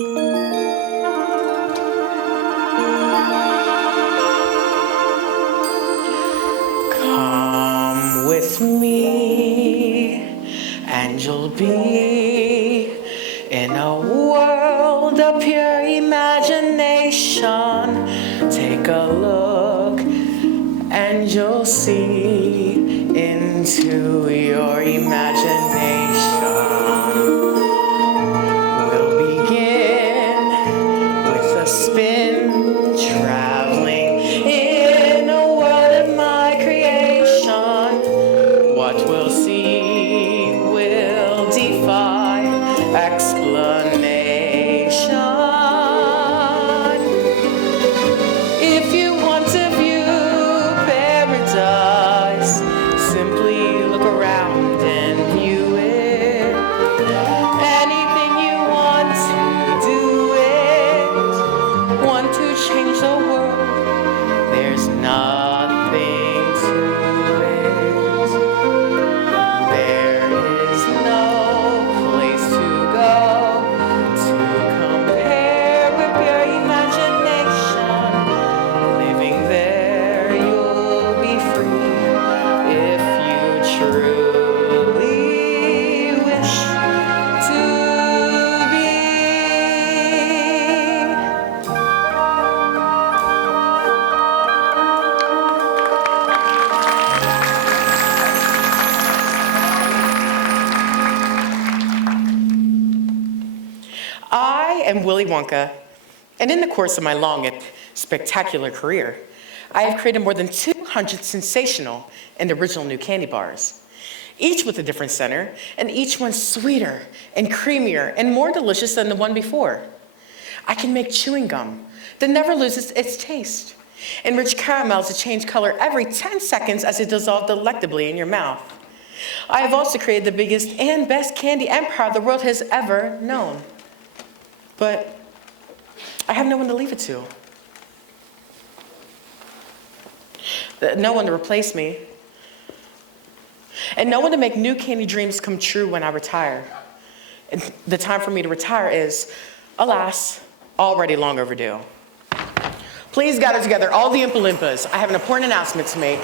Come with me, and you'll be in a world of pure imagination. Take a look, and you'll see into your imagination. We'll begin with a spin, traveling in a world of my creation. What we'll see will defy explanation. If you want to view paradise, simply look around and view it. Anything you want to do it, want to change the world, there's nothing to it. There is no place to go to compare with your imagination. Living there, you'll be free if you truly wish to be. I am Willy Wonka, and in the course of my long and spectacular career, I have created more than 200 sensational and original new candy bars, each with a different center, and each one sweeter and creamier and more delicious than the one before. I can make chewing gum that never loses its taste, enrich caramels that change color every 10 seconds as they dissolve delectably in your mouth. I have also created the biggest and best candy empire the world has ever known. But I have no one to leave it to. No one to replace me. And no one to make new candy dreams come true when I retire. And the time for me to retire is, alas, already long overdue. Please gather together all the Oompa Loompas. I have an important announcement to make.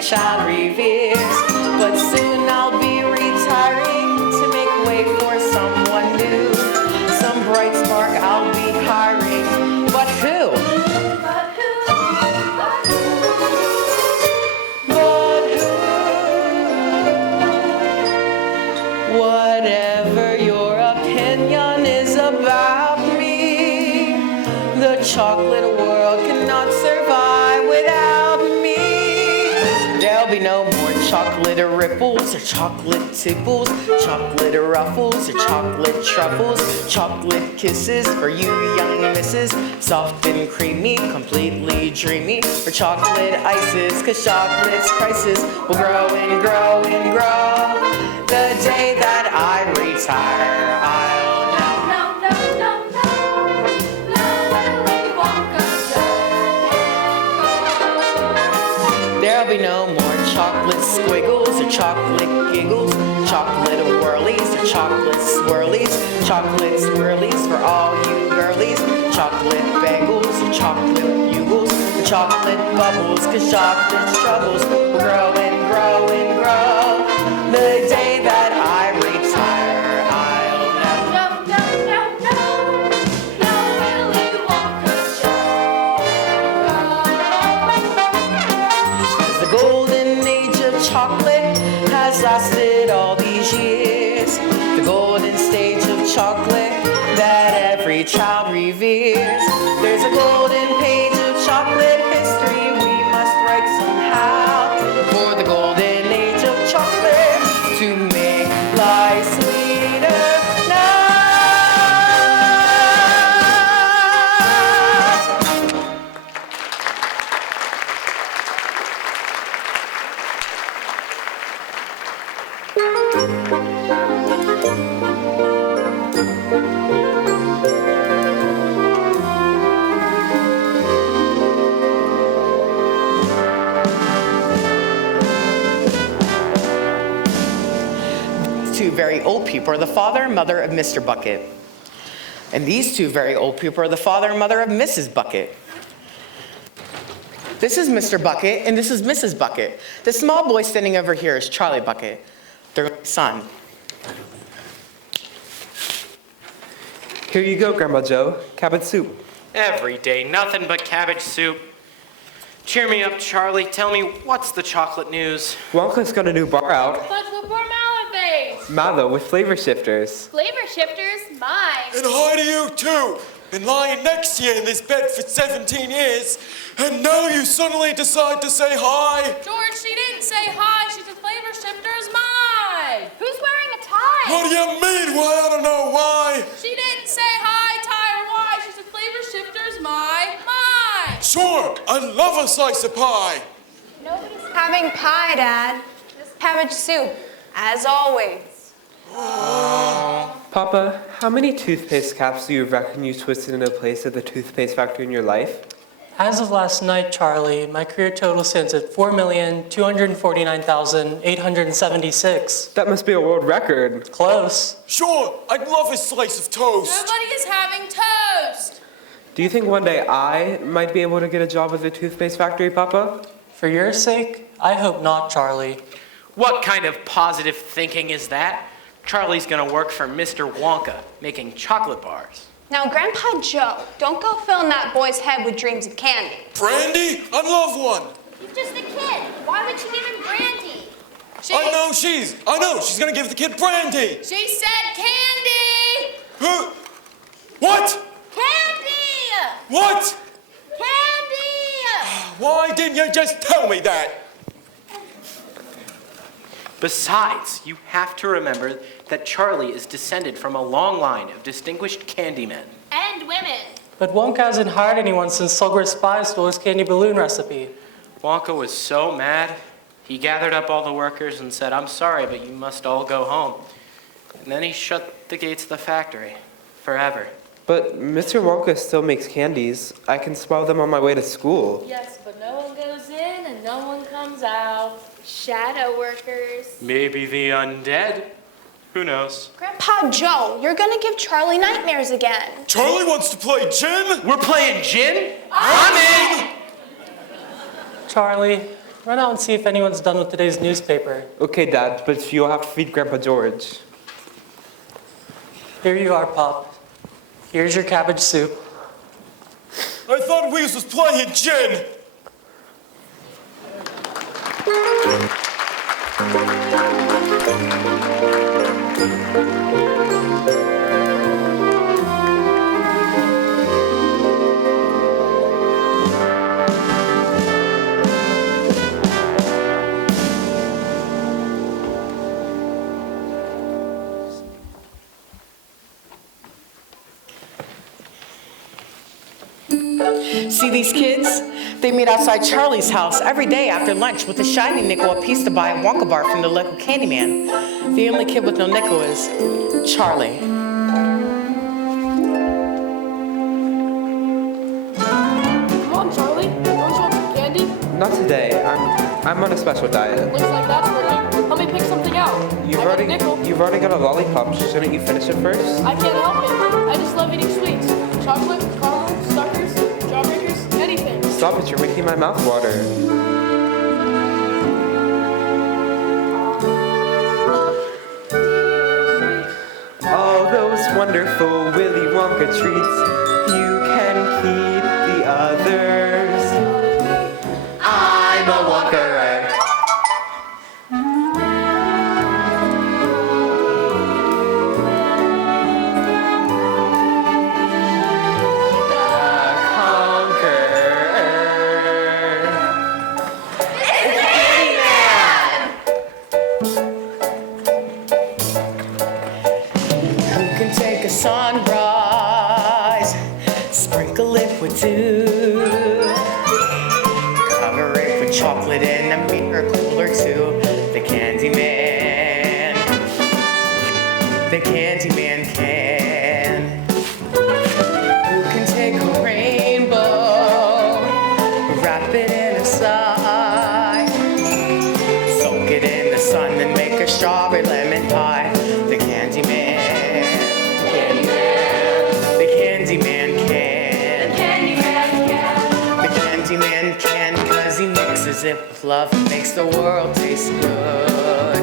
Child reveres, but soon I'll be retiring to make way for someone new. Some bright spark I'll be hiring, but who? But who? Whatever your opinion is about me, the chocolate world cannot survive without me. There'll be no more chocolate ripples or chocolate tipples, chocolate ruffles or chocolate truffles, chocolate kisses for you young misses, soft and creamy, completely dreamy, for chocolate ices, 'cause chocolate's prices will grow and grow and grow. The day that I retire, I'll know. There'll be no more chocolate squiggles or chocolate giggles, chocolate whirlies or chocolate swirlies for all you girlies, chocolate bagels or chocolate bugles, or chocolate bubbles, 'cause chocolate's troubles will grow and grow and grow. The day that I retire, I'll know. Willy Wonka show. The golden age of chocolate has lasted all these years. The golden stage of chocolate that every child reveres. There's a golden page of chocolate history we must write somehow for the golden age of chocolate to make life sweeter now. Two very old people are the father and mother of Mr. Bucket. And these two very old people are the father and mother of Mrs. Bucket. This is Mr. Bucket and this is Mrs. Bucket. The small boy standing over here is Charlie Bucket, their son. Here you go, Grandma Joe. Cabbage soup. Every day, nothing but cabbage soup. Cheer me up, Charlie. Tell me, what's the chocolate news? Wonka's got a new bar out. But with more mallet Mallow with flavor shifters. Flavor shifters, my. And hi to you too. Been lying next to you in this bed for 17 years, and now you suddenly decide to say hi. George, she didn't say hi. She said flavor shifters, my. Who's wearing a tie? What do you mean? Why? I don't know why. She didn't say hi, tie, or why. She said flavor shifters, my. Sure, I love a slice of pie. Nobody's having pie, Dad. Just cabbage soup, as always. Papa, how many toothpaste caps do you reckon you twisted into place at the toothpaste factory in your life? As of last night, Charlie, my career total stands at 4,249,876. That must be a world record. Close. Sure, I'd love a slice of toast. Nobody is having toast. Do you think one day I might be able to get a job at the toothpaste factory, Papa? For your sake, I hope not, Charlie. What kind of positive thinking is that? Charlie's gonna work for Mr. Wonka, making chocolate bars. Now, Grandpa Joe, don't go filling that boy's head with dreams of candy. Brandy? I'd love one. He's just a kid. Why would you give him brandy? I know she's gonna give the kid brandy. She said candy. Huh? What? Candy! What? Candy! Why didn't you just tell me that? Besides, you have to remember that Charlie is descended from a long line of distinguished candymen. And women. But Wonka hasn't hired anyone since Sulger's spy stole his candy balloon recipe. Wonka was so mad, he gathered up all the workers and said, "I'm sorry, but you must all go home." And then he shut the gates of the factory forever. But Mr. Wonka still makes candies. I can smell them on my way to school. Yes, but no one goes in and no one comes out. Shadow workers. Maybe the undead. Who knows? Grandpa Joe, you're gonna give Charlie nightmares again. Charlie wants to play gin? We're playing gin? I'm in! Charlie, run out and see if anyone's done with today's newspaper. Okay, Dad, but you'll have to feed Grandpa George. Here you are, Pop. Here's your cabbage soup. I thought we was playing gin. See these kids? They meet outside Charlie's house every day after lunch with a shiny nickel apiece to buy a Wonka bar from the local candy man. The only kid with no nickel is Charlie. Come on, Charlie. Don't you want some candy? Not today. I'm on a special diet. Looks like that's working. Help me pick something out. You've I got a nickel. already got a lollipop. Shouldn't you finish it first? I can't help it. I just love eating sweets. Chocolate, caramel, suckers, jawbreakers, anything. Stop it, you're making my mouth water. All those wonderful Willy Wonka treats, you can keep the others. I'm a Wonkerer. make a sunrise. Sprinkle it with dew. Cover it with chocolate and a miracle or two. The Candyman. The Candyman can. Who can take a rainbow, wrap it in a sigh, soak it in the sun and make a strawberry lemon pie. The Candyman. The Candyman can. The Candyman can, 'cause he mixes it with love and makes the world taste good.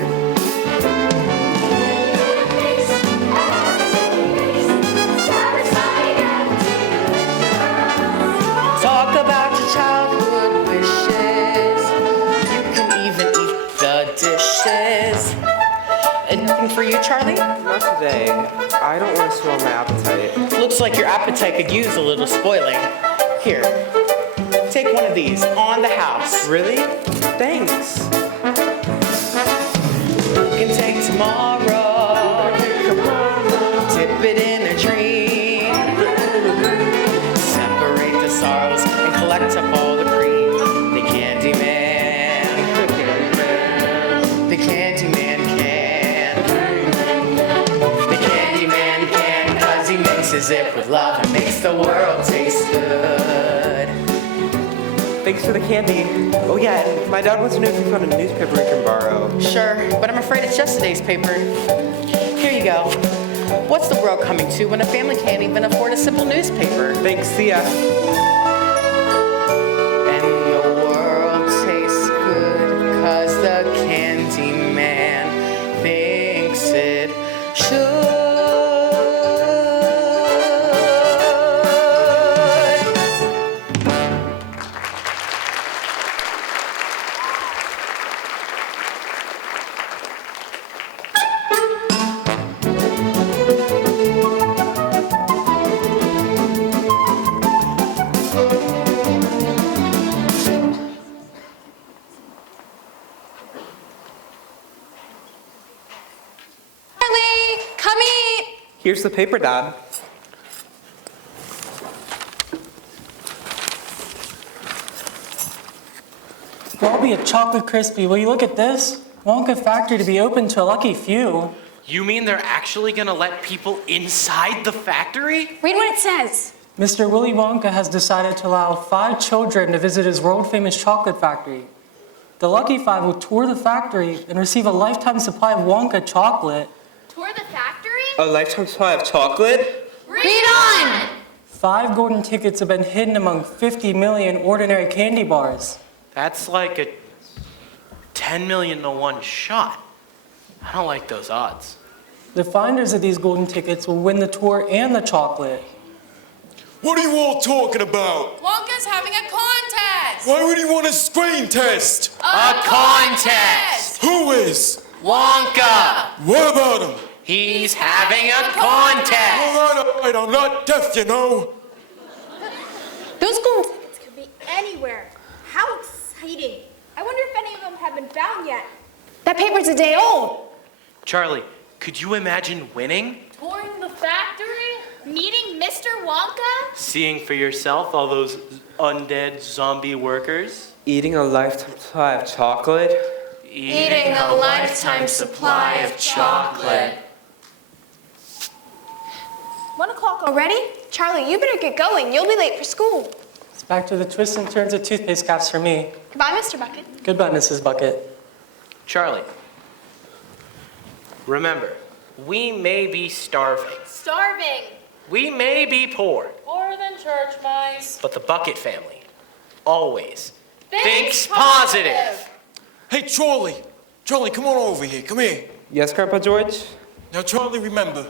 Talk about your childhood wishes. You can even eat the dishes. Anything for you, Charlie? Not today. I don't want to spoil my appetite. Looks like your appetite could use a little spoiling. Here, take one of these on the house. Really? Thanks. You can take tomorrow, dip it in a dream, separate the sorrows and collect up all the cream. The Candyman. The Candyman can. The Candyman can, 'cause he mixes it with love and makes the world taste good. Thanks for the candy. Oh yeah, and my dad wants to know if you found a newspaper we can borrow. Sure, but I'm afraid it's yesterday's paper. Here you go. What's the world coming to when a family can't even afford a simple newspaper? Thanks, see ya. And the world tastes good 'cause the Candyman thinks it should. Charlie, come eat. Here's the paper, Dad. Well, I'll be a chocolate crispy. Will you look at this? Wonka factory to be open to a lucky few. You mean they're actually gonna let people inside the factory? Read what it says. Mr. Willy Wonka has decided to allow 5 children to visit his world-famous chocolate factory. The lucky 5 will tour the factory and receive a lifetime supply of Wonka chocolate. Tour the factory? A lifetime supply of chocolate? Read on! 5 golden tickets have been hidden among 50 million ordinary candy bars. That's like a 10 million to 1 shot. I don't like those odds. The finders of these golden tickets will win the tour and the chocolate. What are you all talking about? Wonka's having a contest! Why would he want a screen test? A contest! Who is? Wonka! What about him? He's having a contest! All right, I'm not deaf, you know. Those golden Tickets could be anywhere. How exciting. I wonder if any of them have been found yet. That paper's a day old. Charlie, could you imagine winning? Touring the factory? Meeting Mr. Wonka? Seeing for yourself all those undead zombie workers? Eating a lifetime supply of chocolate? Eating a lifetime supply of chocolate. 1 o'clock already? Charlie, you better get going. You'll be late for school. It's back to the twists and turns of toothpaste caps for me. Goodbye, Mr. Bucket. Goodbye, Mrs. Bucket. Charlie, remember, we may be starving. Starving. We may be poor. Poorer than church mice. But the Bucket family always thinks positive. Hey, Charlie. Charlie, come on over here. Come here. Yes, Grandpa George? Now, Charlie, remember,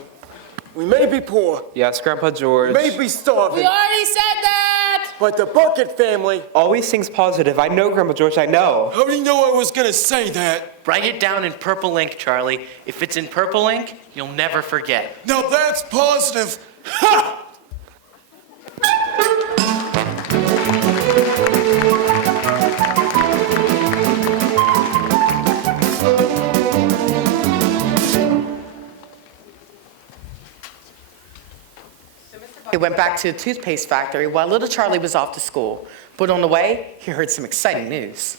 we may be poor, Yes, Grandpa George. may be starving, We already said that! but the Bucket family. Always thinks positive. I know, Grandpa George, I know. How do you know I was gonna say that? Write it down in purple ink, Charlie. If it's in purple ink, you'll never forget. Now that's positive. Ha! He went back to the toothpaste factory while little Charlie was off to school. But on the way, he heard some exciting news.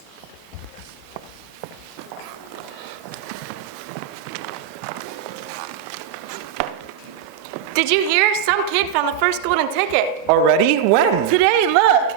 Did you hear? Some kid found the first golden ticket. Already? When? Today, look.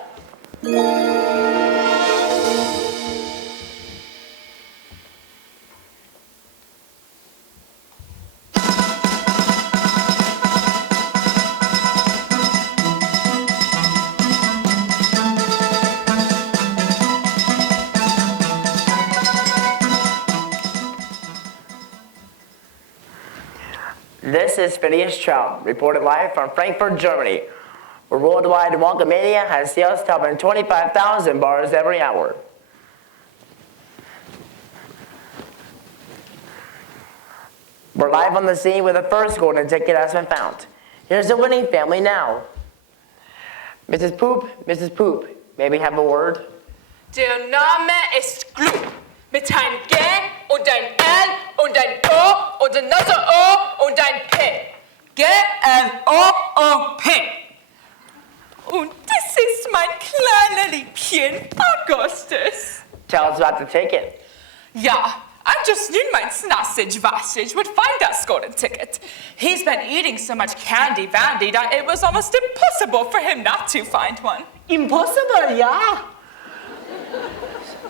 This is Phineas Trout, reported live from Frankfurt, Germany, where worldwide Wonka Mania has sales topping 25,000 bars every hour. We're live on the scene with the first golden ticket has been found. Here's the winning family now. Mrs. Poop, may we have a word? Der Name ist Gloop. Mit ein G und ein L und ein O und another O und ein P. G-L-O-O-P. Und das ist mein kleiner Liebchen, Augustus. Tell us about the ticket. Ja, I just knew mein sausage would find us golden ticket. He's been eating so much candy vandy that it was almost impossible for him not to find one. Impossible, yeah.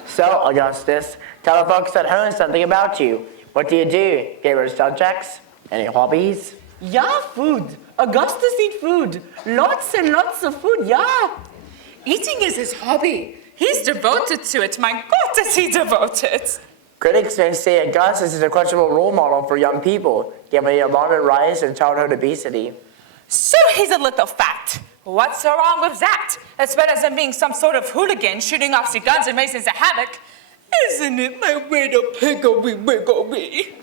So, Augustus, tell the folks at home something about you. What do? Favorite subjects? Any hobbies? Yeah, food. Augustus eat food. Lots and lots of food, yeah. Eating is his hobby. He's devoted to it. My God, is he devoted. Critics may say Augustus is a questionable role model for young people, given the alarming rise in childhood obesity. So he's a little fat. What's so wrong with that? As well as him being some sort of hooligan shooting off the guns and making some havoc. Isn't it my way to pickle-wee-wiggle-wee?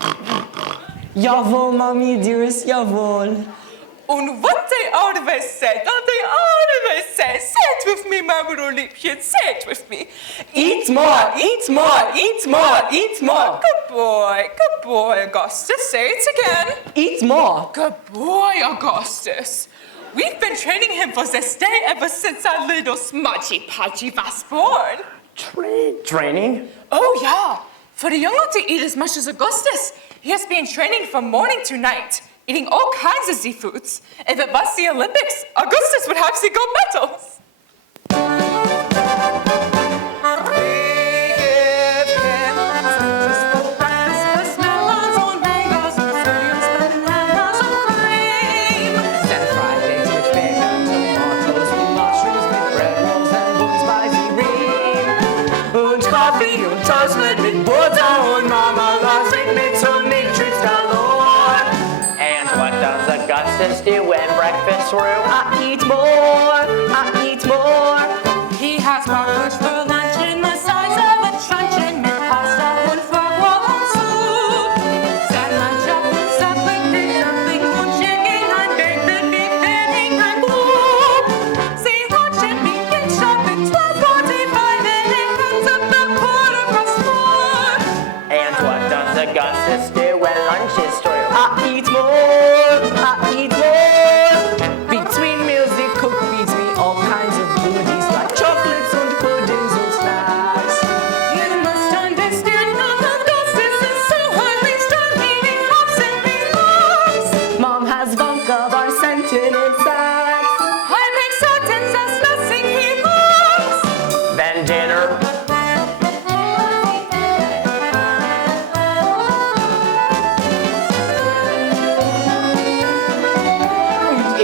Jawohl, Mommy, dearest, jawohl. Und what they always say, say it with me, my little Liebchen, say it with me. Eat more, eat more, eat more, eat more. Good boy, Augustus, say it again. Eat more. Good boy, Augustus. We've been training him for this day ever since our little smudgy podgy was born. Training? Oh, yeah. For the young to eat as much as Augustus, he has been training from morning to night, eating all kinds of seafoods. If it was the Olympics, Augustus would have the gold medals. Do when breakfast through? I eat more. He has burgers for lunch in the size of a truncheon with pasta and frog and soup. Salad, chocolate, suckling, dumpling, moon chicken, and baked beef, filling, and whoop. See what should be in shop at 12:45 and it comes up a 4:15. And what does Augustus do when lunch is through? I eat more. Between meals, the cook feeds me all kinds of goodies like chocolates and puddings and snacks. You must understand that Augustus is so highly strung, eating hops and peanuts. Mom has Wonka bar sent in sacks. I make certain that's nothing he loves. Then dinner.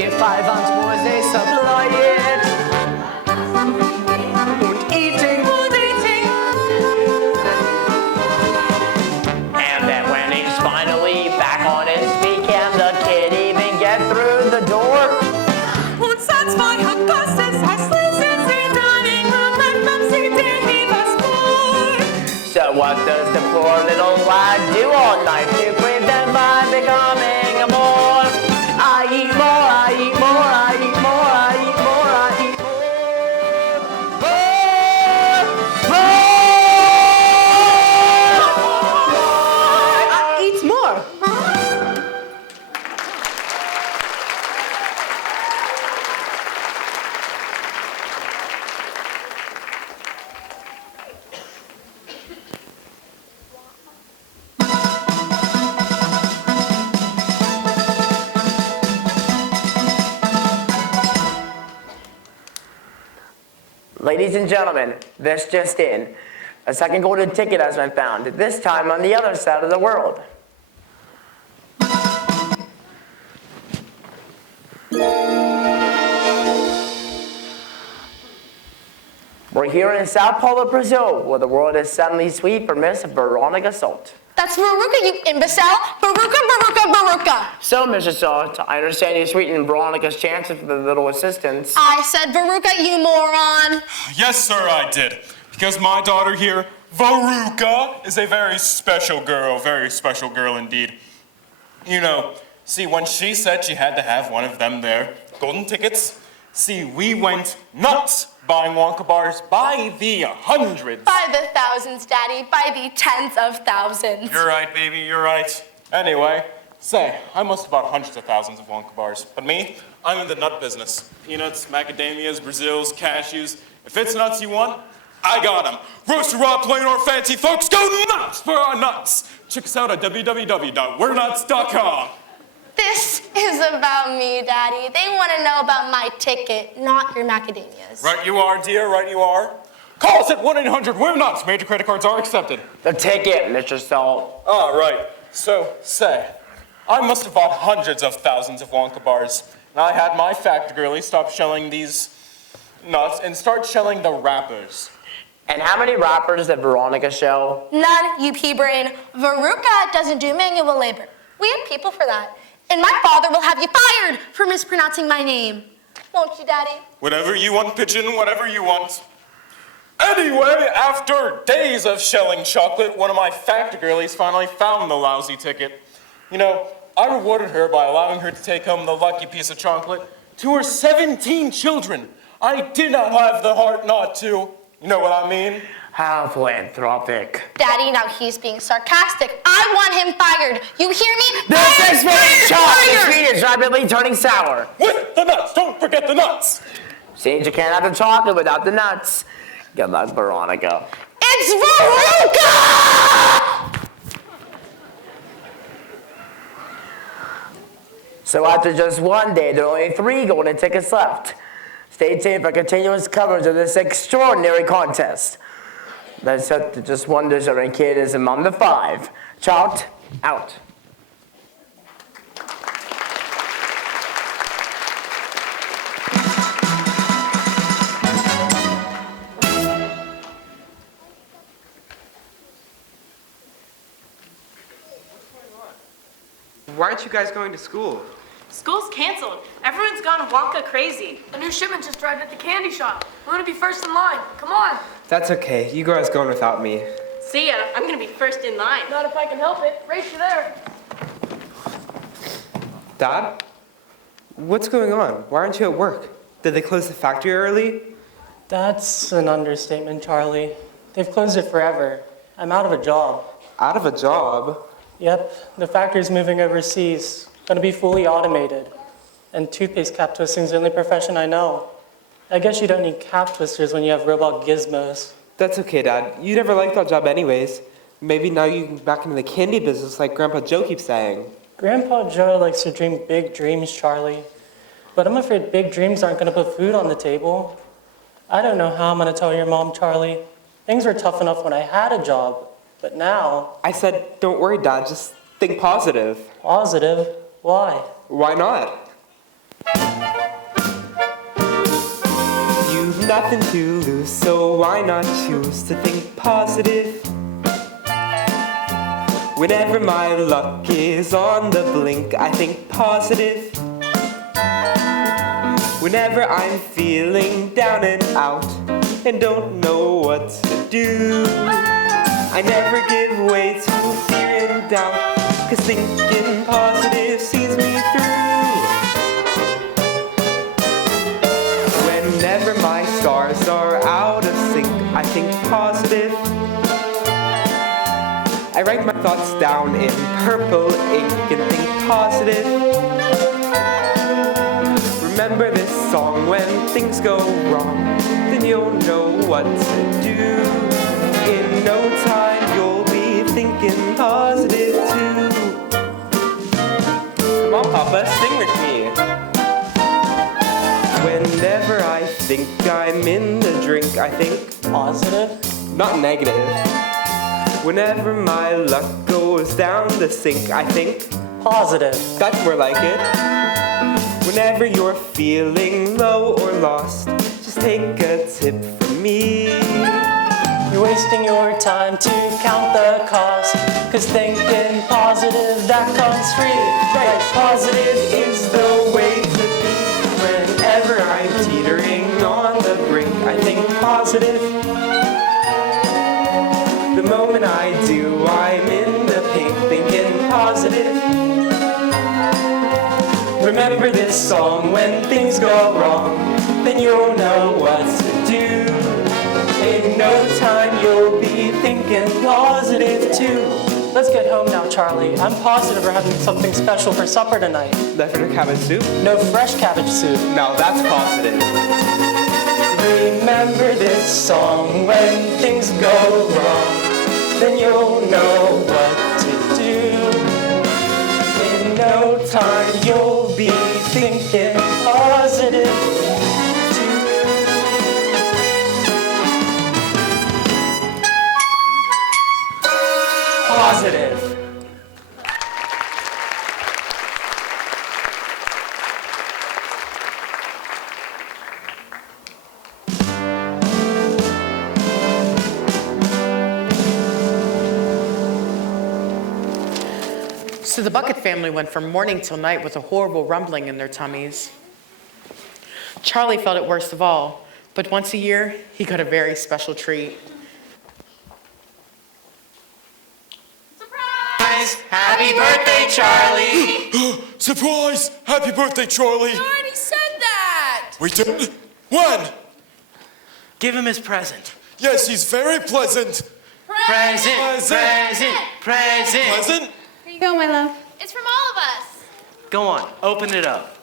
If I want more, they supply it. Und eating. And then when he's finally back on his feet, can the kid even get through the door? Und sonst war Augustus hässlich in the dining room and from the day he was born. So what does the poor little lad do all night to prevent by becoming more? I eat more, I eat more, I eat more, I eat more, I eat more. I eat more. Ladies and gentlemen, this just in. A second golden ticket has been found, this time on the other side of the world. We're here in Sao Paulo, Brazil, where the world is suddenly sweet for Miss Veruca Salt. That's Veruca, you imbecile! Veruca! So, Mrs. Salt, I understand you sweetened Veronica's chances with a little assistance. I said Veruca, you moron! Yes, sir, I did. Because my daughter here, Veruca, is a very special girl indeed. You know, see, when she said she had to have one of them there golden tickets, see, we went nuts buying Wonka bars by the hundreds. By the thousands, Daddy. By the tens of thousands. You're right, baby, you're right. Anyway, say, I must have bought hundreds of thousands of Wonka bars. But me, I'm in the nut business. Peanuts, macadamias, Brazils, cashews. If it's nuts you want, I got them. Roasted raw, plain or fancy, folks, go nuts for our nuts. Check us out at www.we'renuts.com. This is about me, Daddy. They want to know about my ticket, not your macadamias. Right you are, dear, right you are. Call us at 1-800-WERE-NUTS. Major credit cards are accepted. The ticket, Mr. Salt. All right. So, say, I must have bought hundreds of thousands of Wonka bars. And I had my factory girlie stop shelling these nuts and start shelling the wrappers. And how many wrappers did Veronica shell? None, you pea-brain. Veruca doesn't do manual labor. We have people for that. And my father will have you fired for mispronouncing my name. Won't you, Daddy? Whatever you want, pigeon, whatever you want. Anyway, after days of shelling chocolate, one of my factory girlies finally found the lousy ticket. You know, I rewarded her by allowing her to take home the lucky piece of chocolate to her 17 children. I did not have the heart not to. You know what I mean? How philanthropic. Daddy, now he's being sarcastic. I want him fired. You hear me? This is finished chocolate. The Fired! sweet is rapidly turning sour. With the nuts! Don't forget the nuts! Seems you can't have the chocolate without the nuts. Good luck, Veronica. It's Veruca! So after just one day, there are only 3 golden tickets left. Stay tuned for continuous coverage of this extraordinary contest. Let's set to just one deserving kid is among the 5. Chalked out. Why aren't you guys going to school? School's canceled. Everyone's gone Wonka crazy. A new shipment just arrived at the candy shop. We're gonna be first in line. Come on. That's okay. You guys going without me. See ya. I'm gonna be first in line. Not if I can help it. Race you there. Dad? What's going on? Why aren't you at work? Did they close the factory early? That's an understatement, Charlie. They've closed it forever. I'm out of a job. Out of a job? Yep, the factory's moving overseas. Gonna be fully automated. And toothpaste cap twisting's the only profession I know. I guess you don't need cap twisters when you have robot gizmos. That's okay, Dad. You never liked that job anyways. Maybe now you can get back into the candy business like Grandpa Joe keeps saying. Grandpa Joe likes to dream big dreams, Charlie. But I'm afraid big dreams aren't gonna put food on the table. I don't know how I'm gonna tell your mom, Charlie. Things were tough enough when I had a job, but now... I said, don't worry, Dad. Just think positive. Positive? Why? Why not? You've nothing to lose, so why not choose to think positive? Whenever my luck is on the blink, I think positive. Whenever I'm feeling down and out and don't know what to do, I never give way to fear and doubt, 'cause thinking positive sees me through. Whenever my stars are out of sync, I think positive. I write my thoughts down in purple ink and think positive. Remember this song: when things go wrong, then you'll know what to do. In no time you'll be thinking positive too. Come on, Papa, sing with me. When Whenever I think I'm in the drink, I think Positive? not negative. Whenever my luck goes down the sink, I think Positive. that's more like it. Whenever you're feeling low or lost, just take a tip from me. You're wasting your time to count the cost, 'cause thinking positive, that comes free. Right, positive is the way to be. Whenever I'm teetering on the brink, I think positive. The moment I do, I'm in the pink, thinking positive. Remember this song, when things go wrong, then you'll know what to do. In no time you'll be thinking positive too. Let's get home now, Charlie. I'm positive we're having something special for supper tonight. Leftover cabbage soup? No fresh cabbage soup. Now that's positive. Remember this song, when things go wrong, then you'll know what to do. In no time you'll be thinking positive too. Positive. So the Bucket family went from morning till night with a horrible rumbling in their tummies. Charlie felt it worst of all, but once a year, he got a very special treat. Surprise! Happy birthday, Charlie! Surprise! Happy birthday, Charlie! You already said that. We did? When? Give him his present. Yes, he's very pleasant. Present, present, present. Pleasant? Here you go, my love. It's from all of us. Go on, open it up.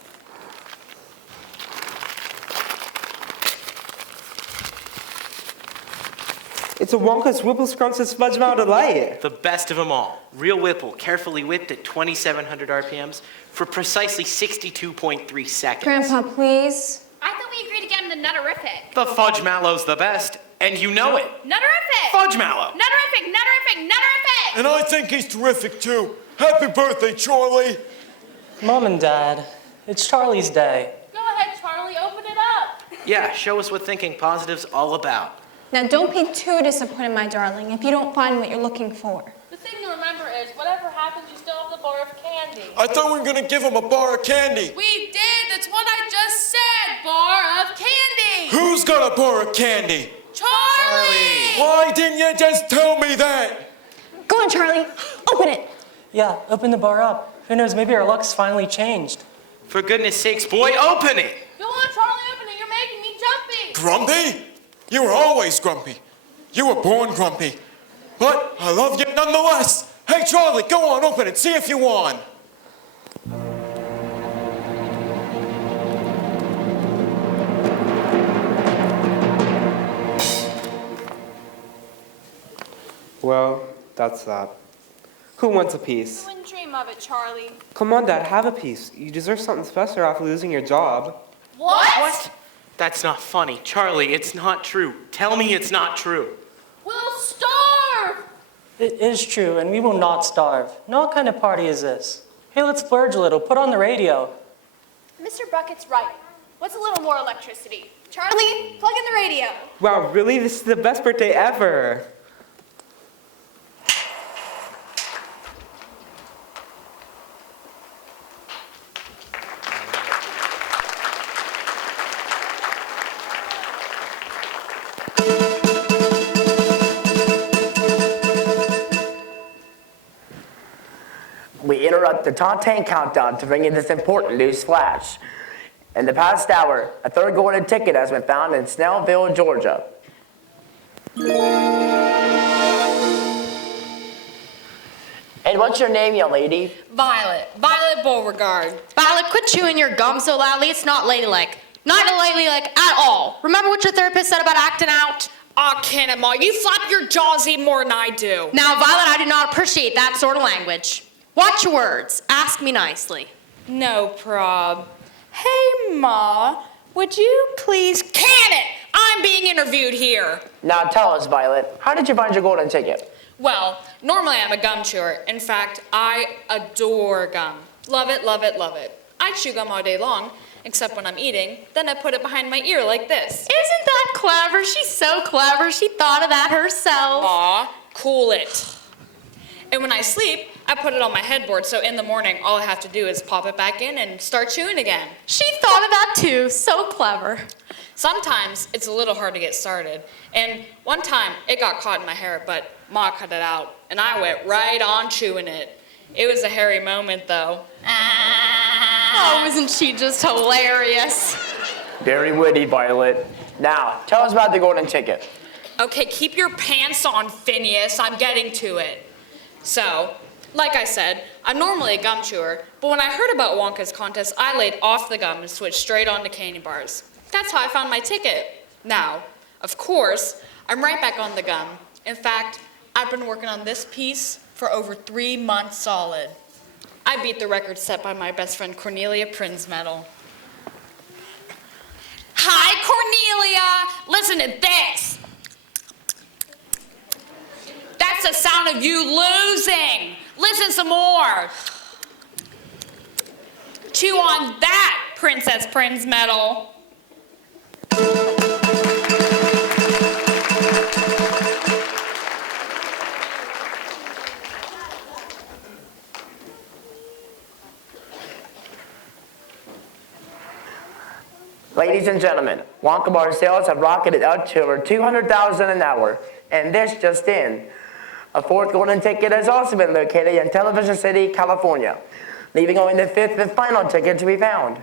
It's a Wonka's Whipple Scrumptious Fudge Mouth Delight. The best of them all. Real Whipple, carefully whipped at 2,700 RPMs for precisely 62.3 seconds. Grandpa, please. I thought we agreed to get him the Nutterific. The fudge mallow's the best, and you know it. Nutterific! Fudge mallow. Nutterific, Nutterific, Nutterific! And I think he's terrific too. Happy birthday, Charlie! Mom and Dad, it's Charlie's day. Go ahead, Charlie, open it up. Yeah, show us what thinking positive's all about. Now, don't be too disappointed, my darling, if you don't find what you're looking for. The thing to remember is, whatever happens, you still have the bar of candy. I thought we were gonna give him a bar of candy. We did. That's what I just said. Bar of candy. Who's got a bar of candy? Charlie. Why didn't you just tell me that? Go on, Charlie. Open it. Yeah, open the bar up. Who knows, maybe our luck's finally changed. For goodness sakes, boy, open it! Go on, Charlie, open it. You're making me jumpy. Grumpy? You were always grumpy. You were born grumpy. But I love you nonetheless. Hey, Charlie, go on, open it. See if you won. Well, that's that. Who wants a piece? You wouldn't dream of it, Charlie. Come on, Dad, have a piece. You deserve something special after losing your job. What? That's not funny. Charlie, it's not true. Tell me it's not true. We'll starve. It is true, and we will not starve. Now, what kind of party is this? Hey, let's splurge a little. Put on the radio. Mr. Bucket's right. What's a little more electricity? Charlie, plug in the radio. Wow, really? This is the best birthday ever. We interrupt the Tauntaun countdown to bring you this important news flash. In the past hour, a third golden ticket has been found in Snellville, Georgia. And what's your name, young lady? Violet. Violet Beauregarde. Violet, quit chewing your gum so loudly. It's not ladylike. Not ladylike at all. Remember what your therapist said about acting out? Aw, Cannonball, you flap your jaws even more than I do. Now, Violet, I do not appreciate that sort of language. Watch your words. Ask me nicely. No prob. Hey, Ma, Would you please can it? I'm being interviewed here. Now tell us, Violet, how did you find your golden ticket? Well, normally I'm a gum chewer. In fact, I adore gum. Love it, love it, love it. I chew gum all day long, except when I'm eating. Then I put it behind my ear like this. Isn't that clever? She's so clever. She thought of that herself. Aw, cool it. And when I sleep, I put it on my headboard, so in the morning, all I have to do is pop it back in and start chewing again. She thought of that too. So clever. Sometimes it's a little hard to get started. And one time, it got caught in my hair, but Ma cut it out, and I went right on chewing it. It was a hairy moment, though. Oh, isn't she just hilarious? Very witty, Violet. Now, tell us about the golden ticket. Okay, keep your pants on, Phineas. I'm getting to it. So, like I said, I'm normally a gum chewer, but when I heard about Wonka's contest, I laid off the gum and switched straight on to candy bars. That's how I found my ticket. Now, of course, I'm right back on the gum. In fact, I've been working on this piece for over 3 months solid. I beat the record set by my best friend Cornelia Prinsmetal. Hi, Cornelia! Listen to this! That's the sound of you losing! Listen some more! Chew on that, Princess Prinsmetal. Ladies and gentlemen, Wonka bar sales have rocketed up to over 200,000 an hour, and this just in. A fourth golden ticket has also been located in Television City, California, leaving only the fifth and final ticket to be found.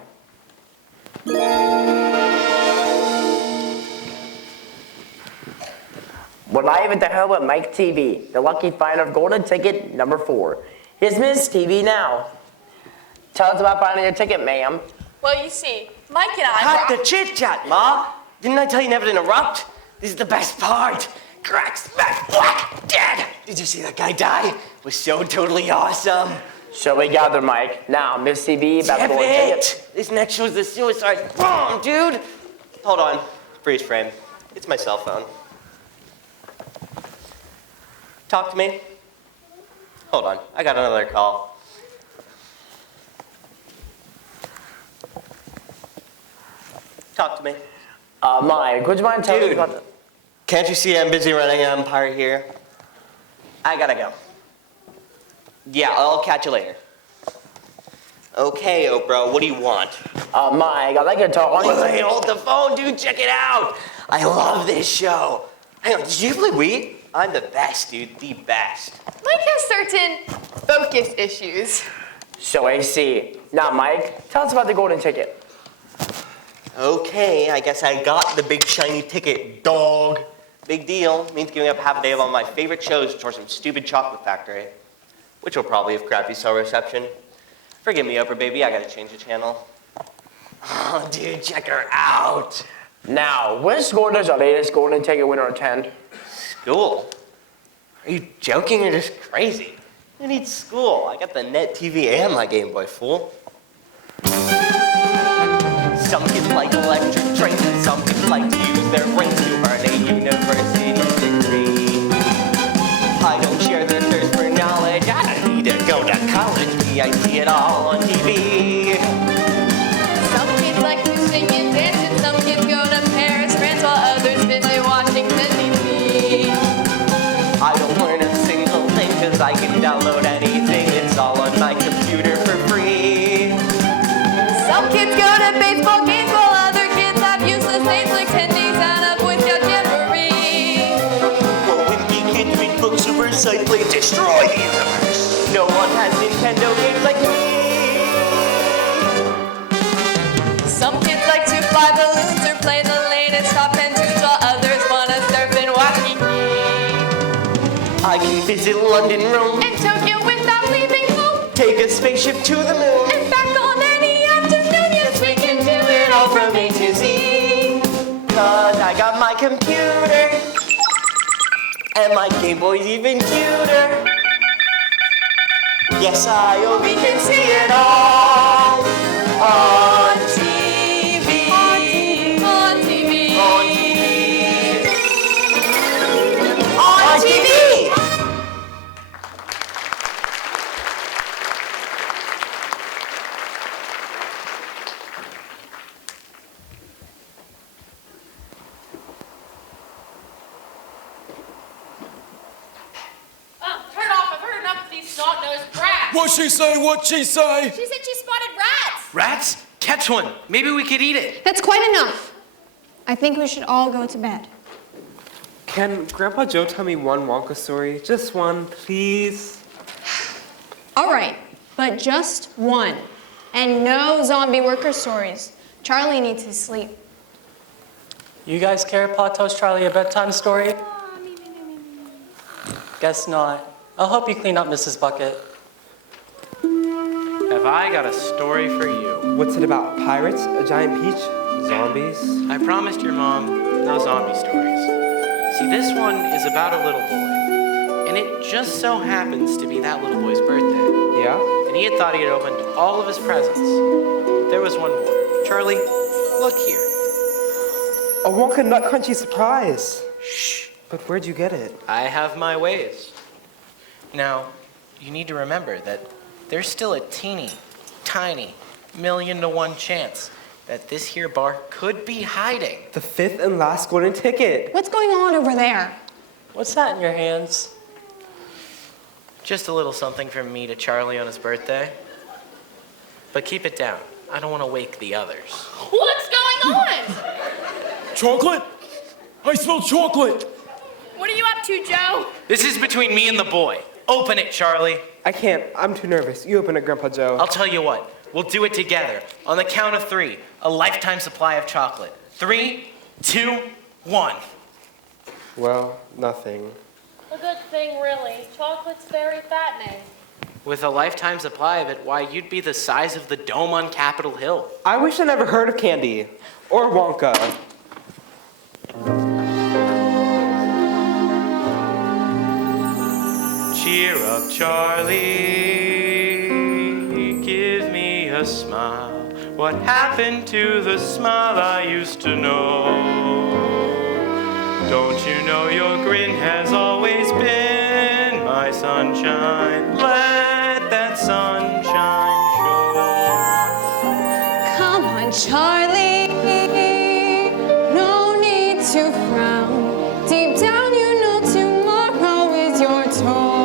We're live at the home of Mike TV, the lucky finder of golden ticket number 4. Here's Miss TV now. Tell us about finding your ticket, ma'am. Well, you see, Mike and I... Cut the chit-chat, Ma. Didn't I tell you never to interrupt? This is the best part. Crack, smack, whack, dead. Did you see that guy die? It was so totally awesome. Shall we gather, Mike? Now, Miss TV, about the golden ticket. This next show's the suicide bomb, dude. Hold on. Freeze frame. It's my cell phone. Talk to me. Hold on. I got another call. Talk to me. Mike, would you mind telling me about the... Can't you see I'm busy running an empire here? I gotta go. Yeah, I'll catch you later. Okay, Oprah, what do you want? Mike, I'd like to talk... Hey, hold the phone, dude, check it out. I love this show. Hang on, did you play Wii? I'm the best, dude, the best. Mike has certain focus issues. So I see. Now, Mike, tell us about the golden ticket. Okay, I guess I got the big shiny ticket, dog. Big deal. Means giving up half a day of all my favorite shows towards some stupid chocolate factory, which will probably have crappy cell reception. Forgive me, Oprah, baby, I gotta change the channel. Oh, dude, check her out. Now, which school does our latest golden ticket winner attend? School? Are you joking or just crazy? Who needs school? I got the net TV and my Game Boy, fool. Some kids like electric trains and some kids like to use their brains to earn a university degree. I don't share their thirst for knowledge. I don't need to go to college. Me, I see it all on TV. Some kids like to sing and dance, and some kids go to Paris, France, while others visit Washington, D.C. I don't learn a single thing because I can download anything. It's all on my computer for free. Some kids go to baseball games while other kids have useless names like Tendy, Santa, Boy Scout Jamboree. Well, when you kids read books or recite, play, destroy the universe. No one has Nintendo games like me. Some kids like to fly balloons or play the latest top 10 tunes while others want to surf in Waikiki. I can visit London, Rome, And Tokyo without leaving home. take a spaceship to the moon. And back on any afternoon, yes, we can do it All from A to Z. Cause I got my computer. And my Game Boy's even cuter. Yes, we can see it all on TV. those rats. What'd she say? What'd she say? She said she spotted rats. Rats? Catch one. Maybe we could eat it. That's quite enough. I think we should all go to bed. Can Grandpa Joe tell me one Wonka story? Just one, please. All right, but just one. And no zombie worker stories. Charlie needs his sleep. You guys care if Pa tells Charlie a bedtime story? Guess not. I'll help you clean up, Mrs. Bucket. Have I got a story for you? What's it about? Pirates? A giant peach? Zombies? I promised your mom no zombie stories. See, this one is about a little boy. And it just so happens to be that little boy's birthday. Yeah? And he had thought he had opened all of his presents. But there was one more. Charlie, look here. A Wonka Nut Crunchy surprise. Shh. But where'd you get it? I have my ways. Now, you need to remember that there's still a teeny, tiny, 1,000,000 to 1 chance that this here bar could be hiding. The 5th and last golden ticket. What's going on over there? What's that in your hands? Just a little something from me to Charlie on his birthday. But keep it down. I don't want to wake the others. What's going on? Chocolate? I smell chocolate. What are you up to, Joe? This is between me and the boy. Open it, Charlie. I can't. I'm too nervous. You open it, Grandpa Joe. I'll tell you what. We'll do it together. On the count of 3, a lifetime supply of chocolate. 3, 2, 1. Well, nothing. A good thing, really. Chocolate's very fattening. With a lifetime supply of it, why, you'd be the size of the dome on Capitol Hill. I wish I never heard of candy. Or Wonka. Cheer up, Charlie. Give me a smile. What happened to the smile I used to know? Don't you know your grin has always been my sunshine? Let that sunshine show. Come on, Charlie. No need to frown. Deep down, you know tomorrow is your toy.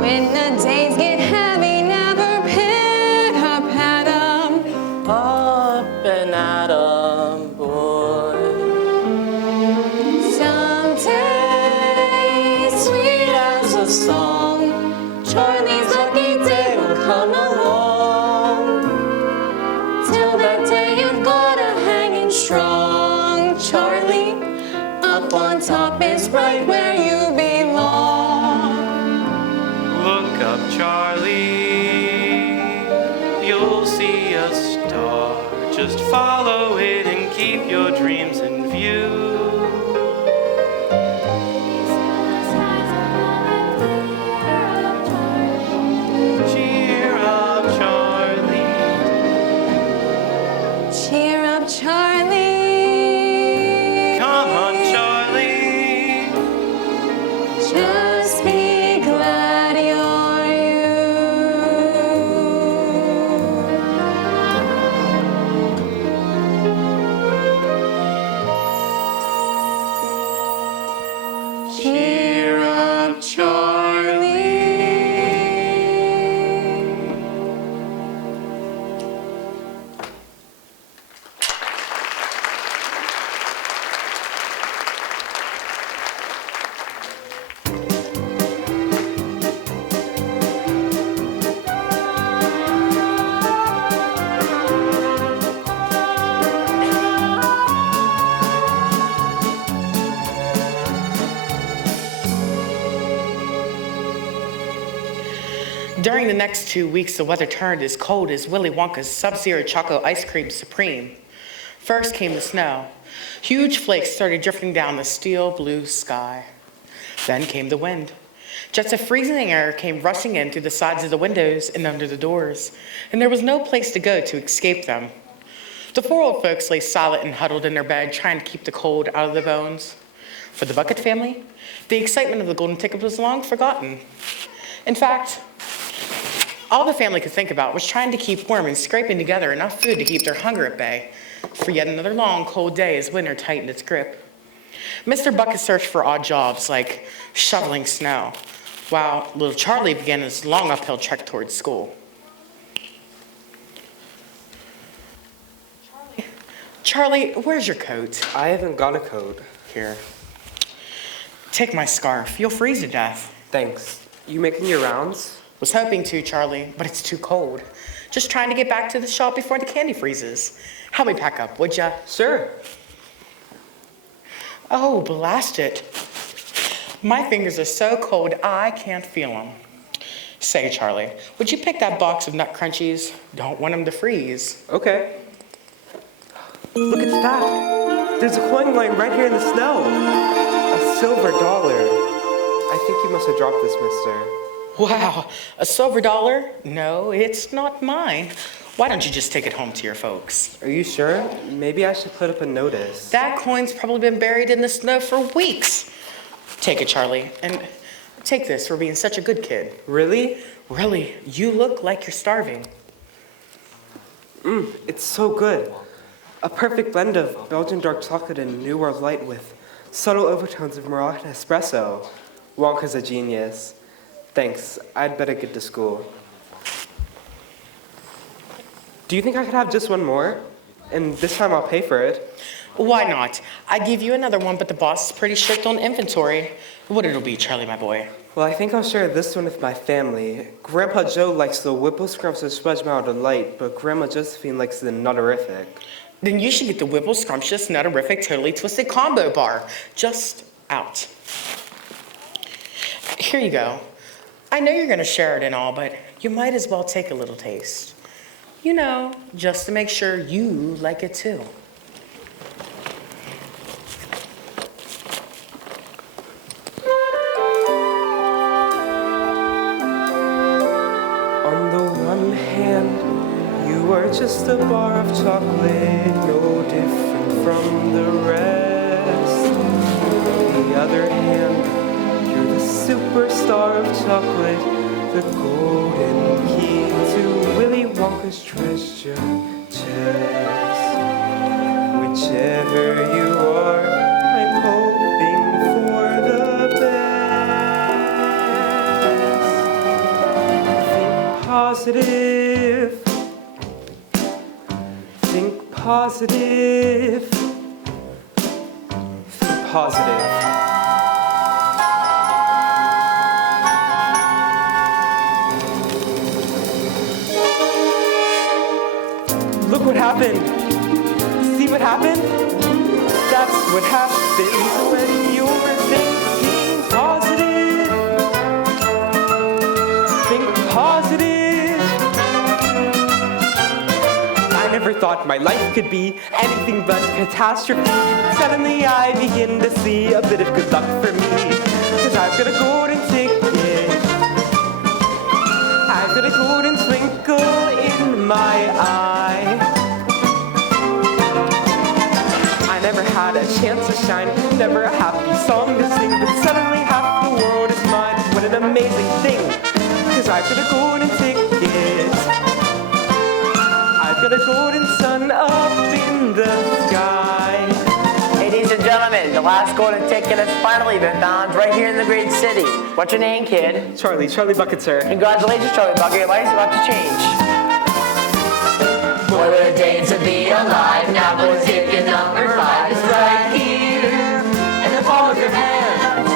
When the days get heavy, never pick up at 'em. Up and at 'em, boy. Someday, sweet as a song, Charlie's lucky day will come along. Till that day, you've gotta hang in strong, Charlie. Up on top is right where you belong. Look up, Charlie. You'll see a star. Just follow it and keep your dreams in view. Cheer up, Charlie. Cheer up, Charlie. Come on, Charlie. Just be glad you're you. Cheer up, Charlie. During the next 2 weeks, the weather turned as cold as Willy Wonka's Sub-Zero Choco Ice Cream Supreme. First came the snow. Huge flakes started drifting down the steel blue sky. Then came the wind. Jets of freezing air came rushing in through the sides of the windows and under the doors, and there was no place to go to escape them. The 4 old folks lay silent and huddled in their bed, trying to keep the cold out of their bones. For the Bucket family, the excitement of the golden ticket was long forgotten. In fact, all the family could think about was trying to keep warm and scraping together enough food to keep their hunger at bay for yet another long, cold day as winter tightened its grip. Mr. Bucket searched for odd jobs like shoveling snow, while little Charlie began his long uphill trek towards school. Charlie, where's your coat? I haven't got a coat. Here. Take my scarf. You'll freeze to death. Thanks. You making your rounds? Was hoping to, Charlie, but it's too cold. Just trying to get back to the shop before the candy freezes. Help me pack up, would ya? Sure. Oh, blast it. My fingers are so cold, I can't feel them. Say, Charlie, would you pick that box of nut crunchies? Don't want them to freeze. Okay. Look at that. There's a coin lying right here in the snow. A silver dollar. I think you must have dropped this, mister. Wow, a silver dollar? No, it's not mine. Why don't you just take it home to your folks? Are you sure? Maybe I should put up a notice. That coin's probably been buried in the snow for weeks. Take it, Charlie, and take this for being such a good kid. Really? Really, you look like you're starving. It's so good. A perfect blend of Belgian dark chocolate and New World light with subtle overtones of Moroccan espresso. Wonka's a genius. Thanks. I'd better get to school. Do you think I could have just one more? And this time I'll pay for it. Why not? I give you another one, but the boss is pretty strict on inventory. What it'll be, Charlie, my boy? Well, I think I'll share this one with my family. Grandpa Joe likes the Whipple Scrumptious Fudge Mile Delight, but Grandma Josephine likes the Nutterific. Then you should get the Whipple Scrumptious Nutterific Totally Twisted Combo Bar. Just out. Here you go. I know you're going to share it and all, but you might as well take a little taste. You know, just to make sure you like it too. On the one hand, you are just a bar of chocolate, no different from the rest. On the other hand, you're the superstar of chocolate, the golden key to Willy Wonka's treasure chest. Whichever you are, I'm hoping for the best. Think positive. Think positive. Think positive. Look what happened. See what happened? That's what happens when you're thinking positive. Think positive. I never thought my life could be anything but catastrophe. Suddenly I begin to see a bit of good luck for me. 'Cause I've got a golden ticket. I've got a golden twinkle in my eye. I never had a chance to shine, never a happy song to sing, but suddenly half the world is mine. What an amazing thing, 'cause I've got a golden ticket. I've got a golden sun up in the sky. Ladies and gentlemen, the last golden ticket has finally been found right here in the great city. What's your name, kid? Charlie Bucket, sir. Congratulations, Charlie Bucket. Your life's about to change. What a day to be alive. Now go ticket number 5 is right here in the palm of your hand.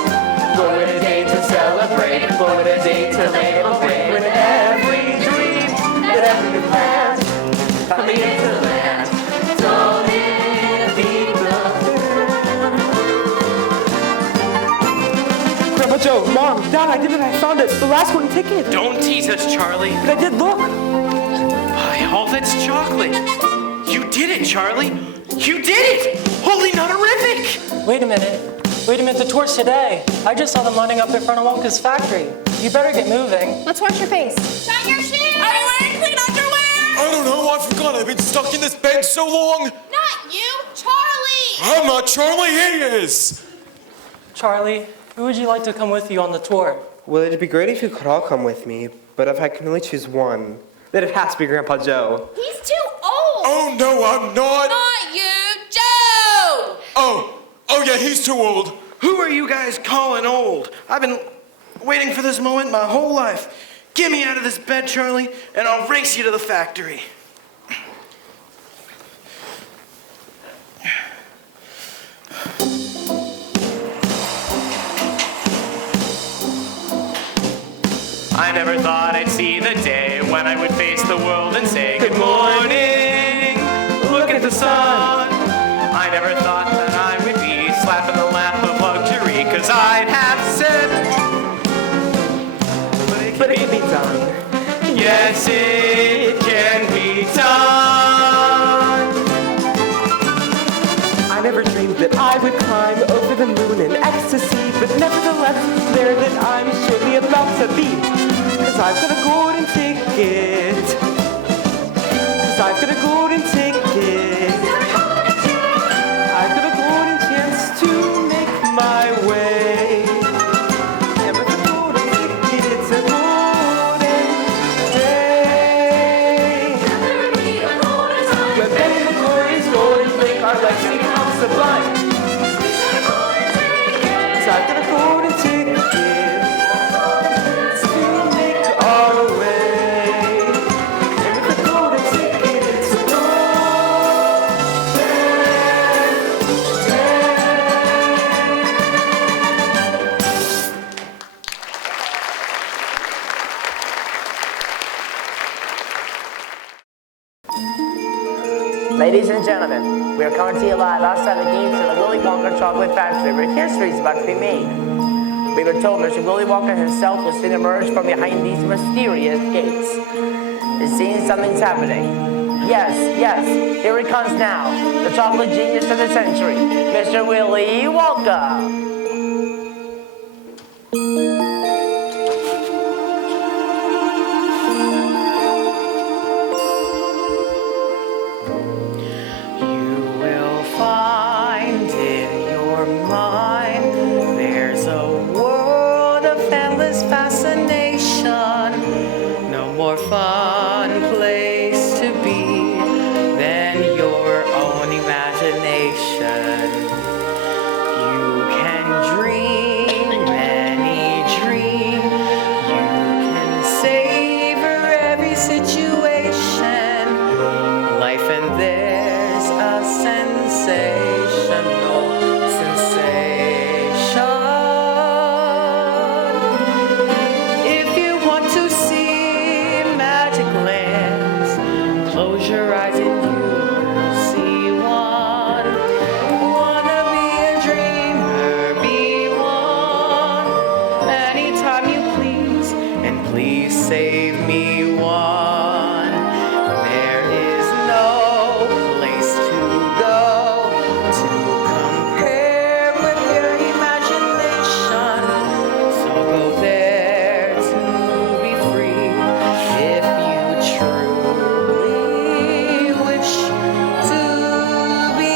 What a day to celebrate. What a day to celebrate. When every dream and every plan coming into land. Don't it be Grandpa Joe, Mom, Dad, I did it. I found it. The last golden ticket. Don't tease us, Charlie. But I did look. By all that's chocolate. You did it, Charlie. You did it! Holy nutterific! Wait a minute, the tour's today. I just saw them lining up in front of Wonka's factory. You better get moving. Let's wash your face. Shine your shoes! Are you wearing clean underwear? I don't know, I forgot. I've been stuck in this bed so long. Not you, Charlie! I'm not Charlie, he is. Charlie, who would you like to come with you on the tour? Well, it'd be great if you could all come with me, but if I can only choose one, then it has to be Grandpa Joe. He's too old! Oh no, I'm not. Not you, Joe! Oh yeah, he's too old. Who are you guys calling old? I've been waiting for this moment my whole life. Get me out of this bed, Charlie, and I'll race you to the factory. I never thought I'd see the day when I would face the world and say, good morning, look at the sun. I never thought that I would be slapping the lap of luxury, cause I'd have said, But it can be done. yes, it can be done. I never dreamed that I would climb over the moon in ecstasy, but nevertheless, it's there that I'm surely about to be. Cause I've got a golden ticket. Cause I've got a golden ticket. I've got a golden chance to make my way. And with a golden ticket, it's a golden day. But then the glorious golden flake, our lives become sublime. So I've got a golden ticket to make our way. And with a golden ticket, it's a golden day. Ladies and gentlemen, we are coming to you live outside the gates of the Willy Wonka chocolate factory where history is about to be made. We were told Mr. Willy Wonka himself will soon emerge from behind these mysterious gates. It seems something's happening. Yes, here he comes now, the chocolate genius of the century, Mr. Willy Wonka. You will find in your mind there's a world of endless fascination. No more fun place to be than your own imagination. You can dream any dream. You can savor every situation. Life and there's a sensational sensation. If you want to see magic lands, close your eyes and you'll see one. Wanna be a dreamer, be one. Anytime you please, and please save me one. There is no place to go to compare with your imagination. So go there to be free if you truly wish to be.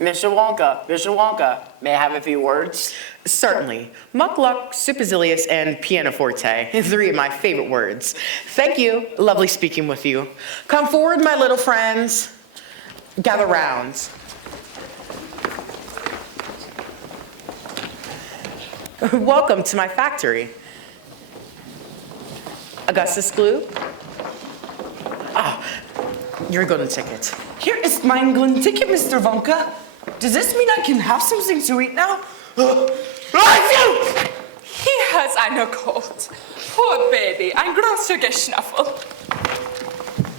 Mr. Wonka, may I have a few words? Certainly. Muck-luck, supercilious, and pianoforte. 3 of my favorite words. Thank you. Lovely speaking with you. Come forward, my little friends. Gather round. Welcome to my factory. Augustus Gloop. Ah, your golden ticket. Here is my golden ticket, Mr. Wonka. Does this mean I can have something to eat now? He has eine cold. Poor baby, ein großer Geschnaffel.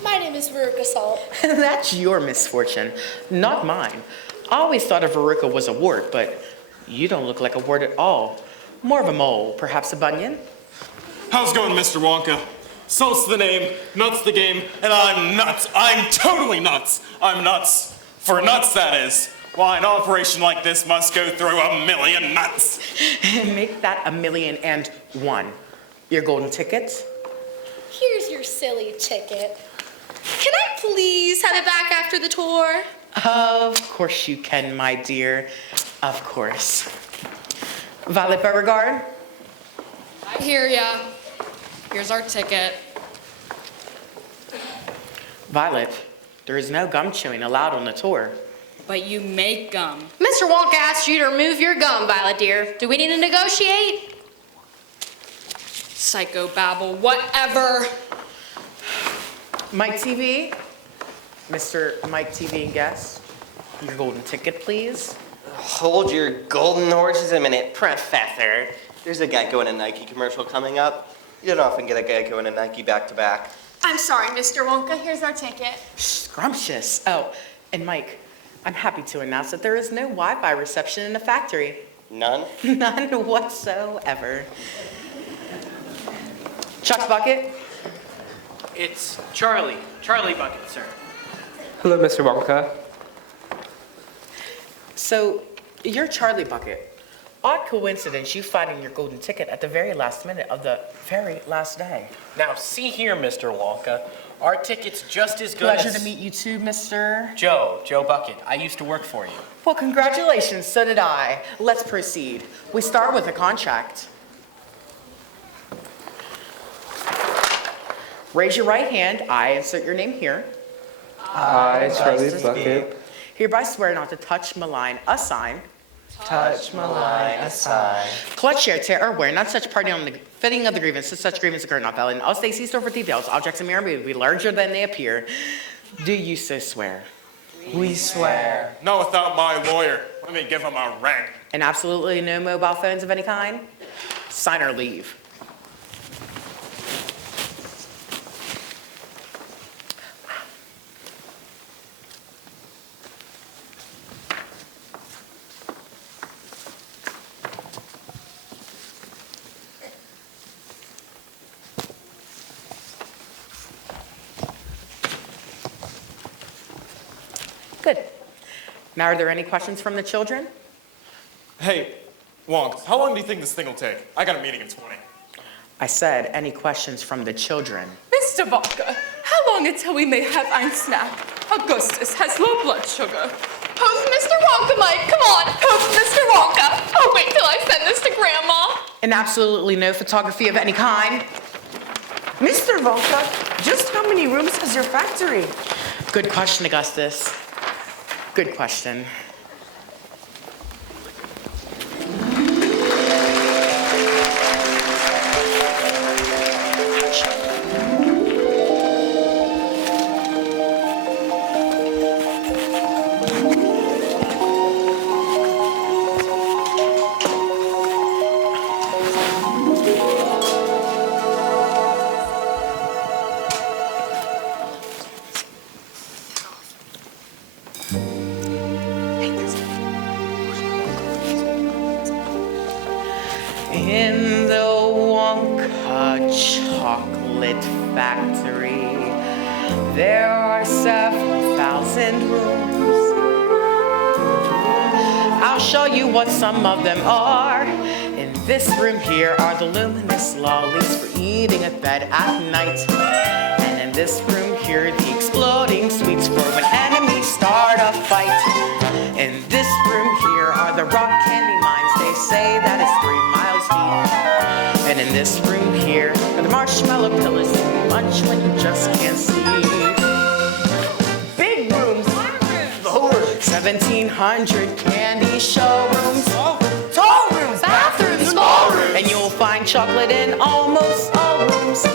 My name is Veruca Salt. That's your misfortune, not mine. I always thought a Veruca was a wart, but you don't look like a wart at all. More of a mole, perhaps a bunion? How's it going, Mr. Wonka? Salt's the name, nuts the game, and I'm nuts. I'm totally nuts. I'm nuts. For nuts, that is. Why, an operation like this must go through 1,000,000 nuts. Make that 1,000,001. Your golden ticket? Here's your silly ticket. Can I please have it back after the tour? Of course you can, my dear. Of course. Violet Beauregarde? I hear ya. Here's our ticket. Violet, there is no gum chewing allowed on the tour. But you make gum. Mr. Wonka asked you to remove your gum, Violet dear. Do we need to negotiate? Psychobabble, whatever. Mike TV, Mr. Mike TV and guests, your golden ticket, please. Hold your golden horses a minute, Professor. There's a Geico and a Nike commercial coming up. You don't often get a Geico and a Nike back-to-back. I'm sorry, Mr. Wonka. Here's our ticket. Scrumptious. Oh, and Mike, I'm happy to announce that there is no Wi-Fi reception in the factory. None? None whatsoever. Chuck Bucket? It's Charlie. Charlie Bucket, sir. Hello, Mr. Wonka. So, you're Charlie Bucket. Odd coincidence, you finding your golden ticket at the very last minute of the very last day. Now, see here, Mr. Wonka. Our ticket's just as good Pleasure as... to meet you too, Mr. Joe Bucket. I used to work for you. Well, congratulations, so did I. Let's proceed. We start with a contract. Raise your right hand. I insert your name here. I, Charlie Bucket. Hereby swear not to touch, malign, assign. Touch, malign, assign. Clutch, share, tear, or wear, not such party on the fitting of the grievance, such grievance occur not valid. All Stacy store for details, objects in mirror may be larger than they appear. Do you so swear? We swear. Not without my lawyer. Let me give him a ring. And absolutely no mobile phones of any kind? Sign or leave. Good. Now, are there any questions from the children? Hey, Wonk, how long do you think this thing will take? I got a meeting in 20. I said, any questions from the children? Mr. Wonka, how long until we may have ein snack? Augustus has low blood sugar. Post Mr. Wonka, Mike. Come on. Post Mr. Wonka. I'll wait till I send this to Grandma. And absolutely no photography of any kind? Mr. Wonka, just how many rooms has your factory? Good question, Augustus. Good question. In the Wonka chocolate factory, there are several thousand rooms. I'll show you what some of them are. In this room here are the luminous lollies for eating at bed at night. And in this room here, the exploding sweets for when enemies start a fight. In this room here are the rock candy mines. They say that it's 3 miles deep. And in this room here are the marshmallow pillars. Too much when you just can't see. Big rooms. 1,700 candy showrooms. Tall rooms. Bathrooms, small rooms. And you'll find chocolate in almost all rooms.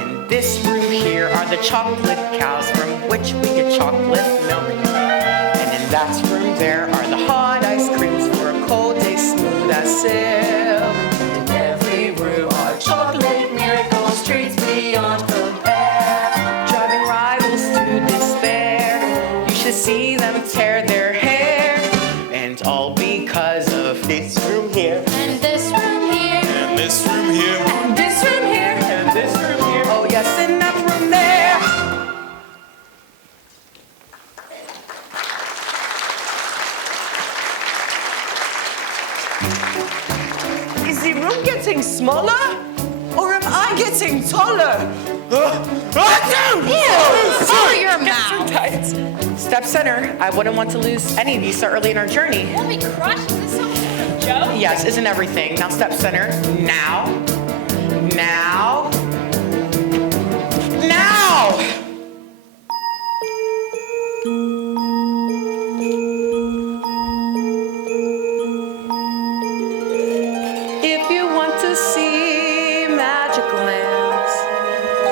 In this room here are the chocolate cows from which we get chocolate milk. And in that room there are the hot ice creams for a cold day smooth as silk. In every room are chocolate miracles, treats beyond compare. Driving rivals to despair. You should see them tear their hair. And all because of This room here. And this room here. And this room here. And this room here. And this room here. oh yes, in that room there. Is the room getting smaller? Or am I getting taller? Cover your mouth. Step center, I wouldn't want to lose any of you so early in our journey. We'll be crushed. Is this some kind of joke? Yes, isn't everything. Now step center, now. Now. Now! If you want to see magic lands,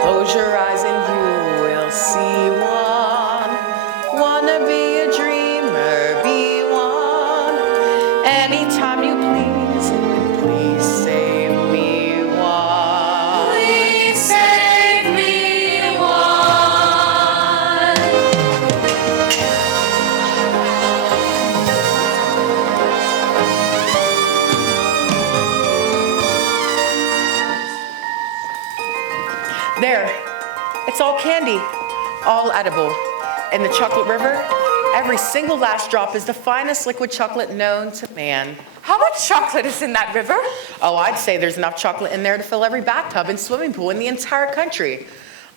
close your eyes and you will see one. Wanna be a dreamer, be one. Anytime you please, please save me one. Please save me one. There, it's all candy, all edible. In the chocolate river, every single last drop is the finest liquid chocolate known to man. How much chocolate is in that river? Oh, I'd say there's enough chocolate in there to fill every bathtub and swimming pool in the entire country.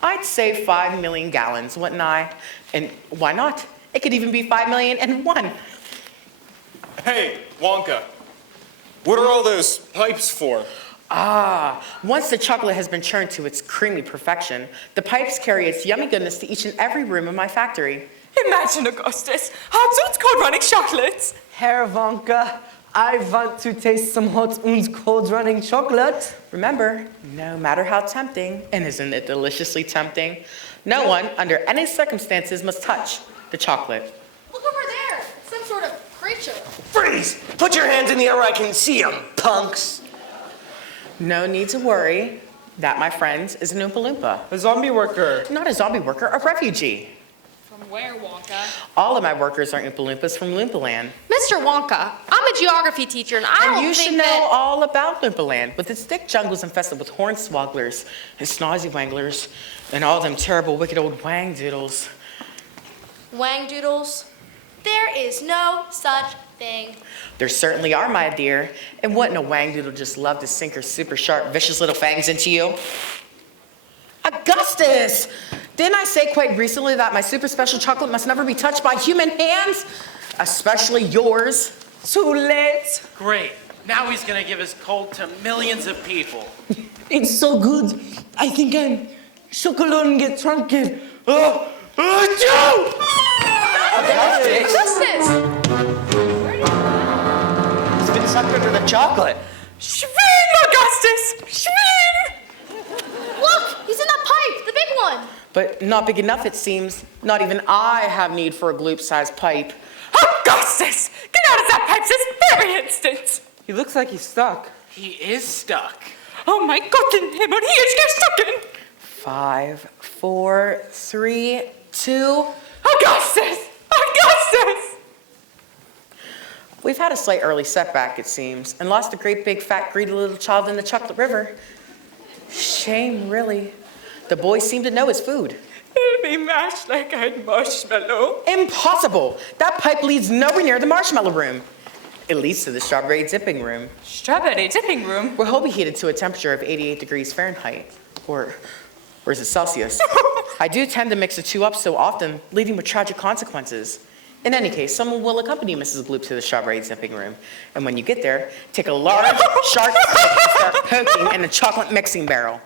I'd say 5 million gallons, wouldn't I? And why not? It could even be 5 million and one. Hey, Wonka, what are all those pipes for? Once the chocolate has been churned to its creamy perfection, the pipes carry its yummy goodness to each and every room in my factory. Imagine, Augustus, how it's cold running chocolates. Herr Wonka, I want to taste some hot and cold running chocolate. Remember, no matter how tempting, and isn't it deliciously tempting, no one, under any circumstances, must touch the chocolate. Look over there. Some sort of creature. Freeze! Put your hands in the air where I can see them, punks. No need to worry. That, my friends, is an Oompa Loompa. A zombie worker. Not a zombie worker, a refugee. From where, Wonka? All of my workers are Oompa Loompas from Loompa Land. Mr. Wonka, I'm a geography teacher, and I don't And you think should know that... all about Loompa Land, with its thick jungles infested with hornswogglers and snazzy wanglers and all them terrible, wicked old wang doodles. Wang doodles? There is no such thing. There certainly are, my dear. And wouldn't a wang doodle just love to sink her super sharp, vicious little fangs into you? Augustus! Didn't I say quite recently that my super special chocolate must never be touched by human hands? Especially yours. Too late. Great. Now he's gonna give his cold to millions of people. It's so good. I think I'm chocolate and get drunk. Augustus! It's been sucked under the chocolate. Schween, Augustus! Schween! Look, he's in that pipe, the big one. But not big enough, it seems. Not even I have need for a Gloop-sized pipe. Augustus! Get out of that pipe this very instant! He looks like he's stuck. He is stuck. Oh my God in Himmel, he is gestucken! 5, 4, 3, 2. Augustus! Augustus! We've had a slight early setback, it seems, and lost a great big fat greedy little child in the chocolate river. Shame, really. The boy seemed to know his food. It'll be mashed like a marshmallow. Impossible! That pipe leads nowhere near the marshmallow room. It leads to the strawberry dipping room, Strawberry dipping room? where he'll be heated to a temperature of 88 degrees Fahrenheit. Or is it Celsius? I do tend to mix the two up so often, leading with tragic consequences. In any case, someone will accompany Mrs. Gloop to the strawberry dipping room. And when you get there, take a large, sharp stick and start poking in the chocolate mixing barrel.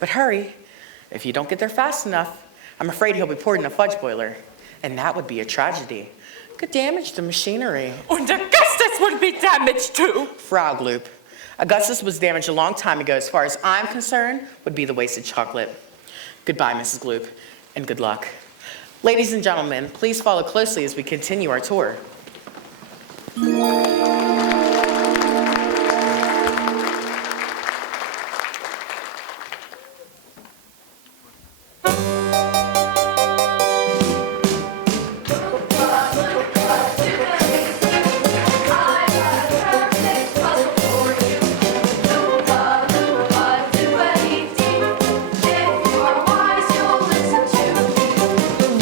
But hurry. If you don't get there fast enough, I'm afraid he'll be poured in a fudge boiler. And that would be a tragedy. Could damage the machinery. And Augustus would be damaged too. Frau Gloop. Augustus was damaged a long time ago. As far as I'm concerned, would be the wasted chocolate. Goodbye, Mrs. Gloop, and good luck. Ladies and gentlemen, please follow closely as we continue our tour.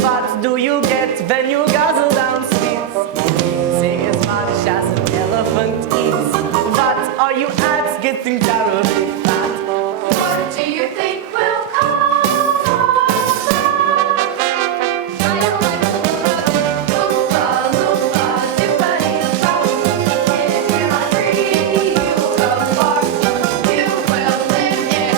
What do you get when you guzzle down sweets? Say as much as an elephant eats. What are you at getting terribly fat? What do you think will come? If you're not free, you will bark. You will live in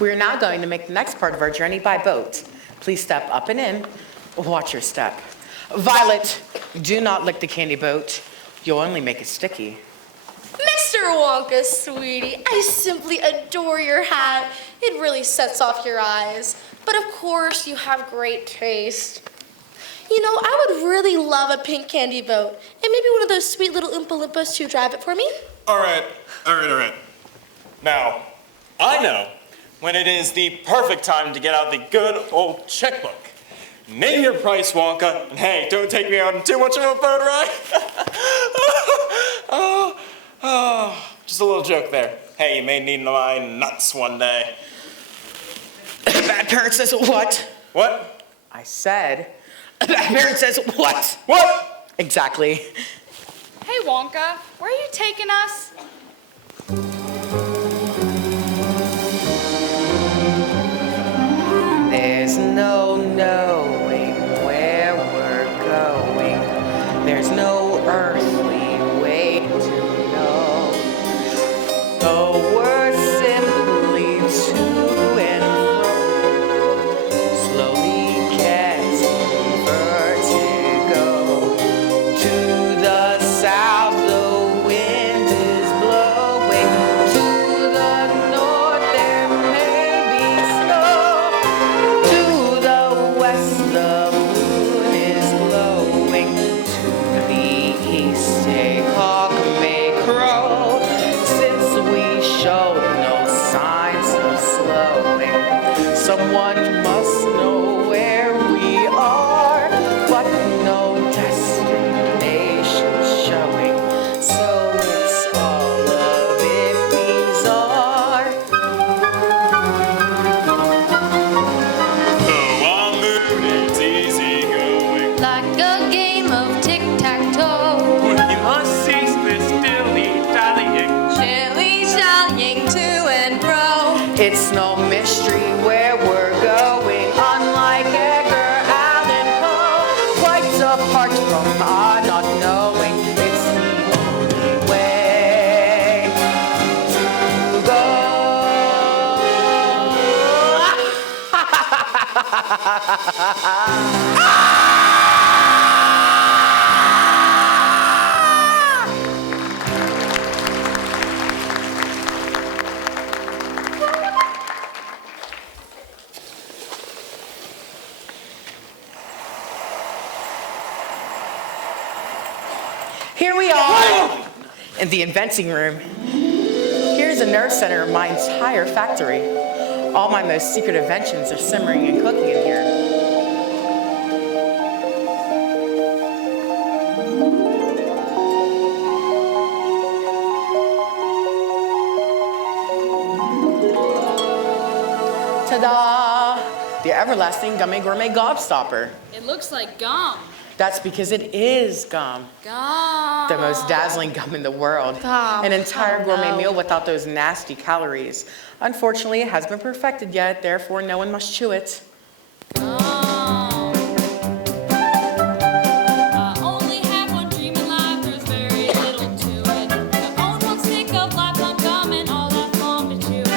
We are now going to make the next part of our journey by boat. Please step up and in. Watch your step. Violet, do not lick the candy boat. You'll only make it sticky. Mr. Wonka, sweetie, I simply adore your hat. It really sets off your eyes. But of course, you have great taste. You know, I would really love a pink candy boat. And maybe one of those sweet little Oompa Loompas to drive it for me. All right. Now, I know when it is the perfect time to get out the good old checkbook. Name your price, Wonka, and hey, don't take me on too much of a boat ride. Just a little joke there. Hey, you may need my nuts one day. Bad parent says what? What? I said, bad parent says what? What? Exactly. Hey, Wonka, where are you taking us? There's no knowing where we're going. There's no earthly way to know. Oh, we're simply to and fro, slowly getting vertigo. To the south, the wind is blowing. To the north, there may be snow. To the west, the moon is glowing. To the east, a hawk may crow. Since we show no signs of slowing, someone must know where we are, but no destination showing. So it's all of it these are. Oh, our moon is easy going. Like a game of tic-tac-toe. We must cease this dilly-dallying. Shilly-shallying to and fro. It's no mystery where we're going, unlike Edgar Allan Poe. Quite apart from our not knowing, it's the only way to go. Here we are in the inventing room. Here's a nerve center of my entire factory. All my most secret inventions are simmering and cooking in here. Ta-da! The everlasting gummy gourmet gobstopper. It looks like gum. That's because it is gum. Gum. The most dazzling gum in the world. Gum. An entire Oh, gourmet no. meal without those nasty calories. Unfortunately, it hasn't been perfected yet, therefore no one must chew it. Only have one dream in life, there's very little to it. I own one stick of life on gum and all that long to chew it.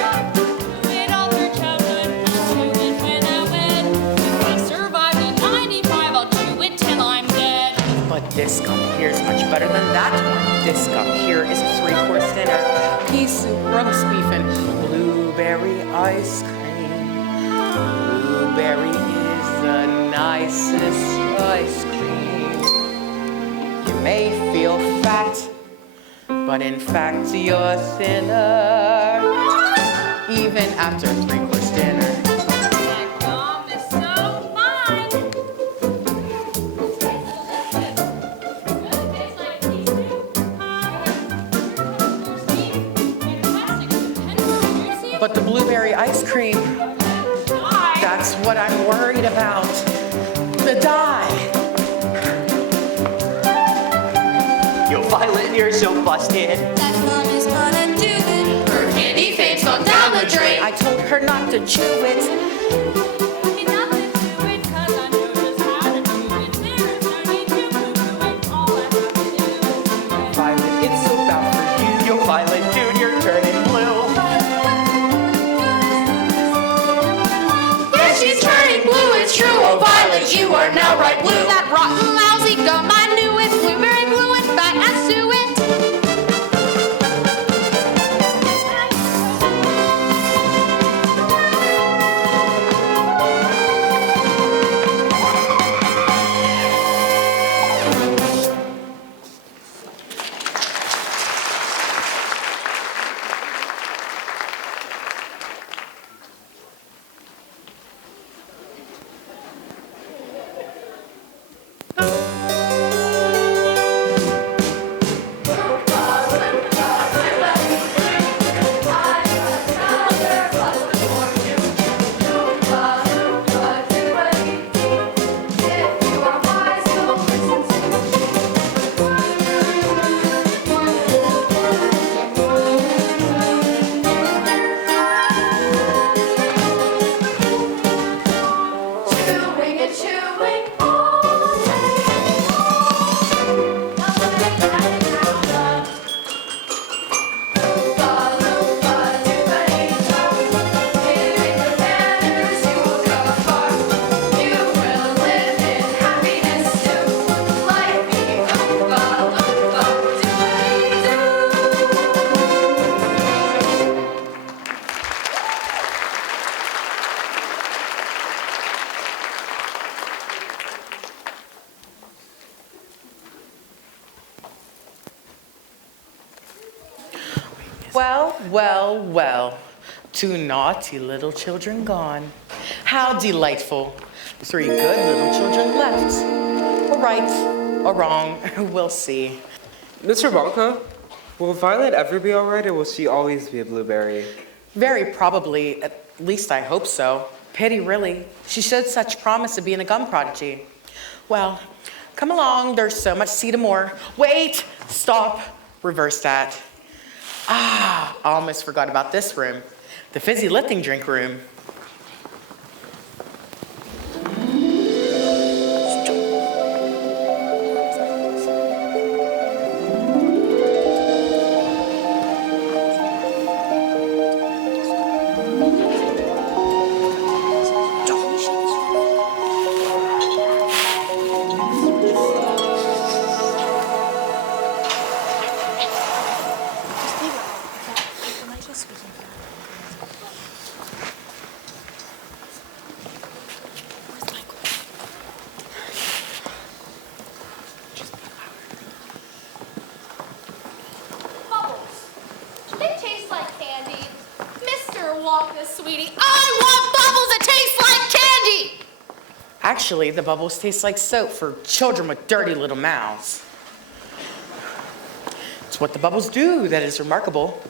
It all through childhood, I'll chew it when I wed. If I survive to 95, I'll chew it till I'm dead. But this gum here is much better than that one. This gum here is a 3-course dinner. Pea soup, roast beef, and blueberry ice cream. Blueberry is the nicest ice cream. You may feel fat, but in fact you're thinner. Even after a 3-course dinner. Gum is so fine. But the blueberry ice cream, that's what I'm worried about. The dye. Yo, Violet, you're so busted. That gum is gonna do it. Her candy fame's gone down the drain. I told her not to chew it. Violet, it's so bad for you. Yo, Violet, dude, you're turning blue. light blue. That rotten, lousy gum, I knew it. Blueberry blue and fat as suet. Well, well, well. 2 naughty little children gone. How delightful. 3 good little children left. Or right, or wrong, we'll see. Mr. Wonka, will Violet ever be all right, or will she always be a blueberry? Very probably, at least I hope so. Pity, really. She showed such promise of being a gum prodigy. Well, come along, there's so much to see more. Wait, stop, reverse that. I almost forgot about this room, the fizzy lifting drink room. Actually, the bubbles taste like soap for children with dirty little mouths. It's what the bubbles do that is remarkable.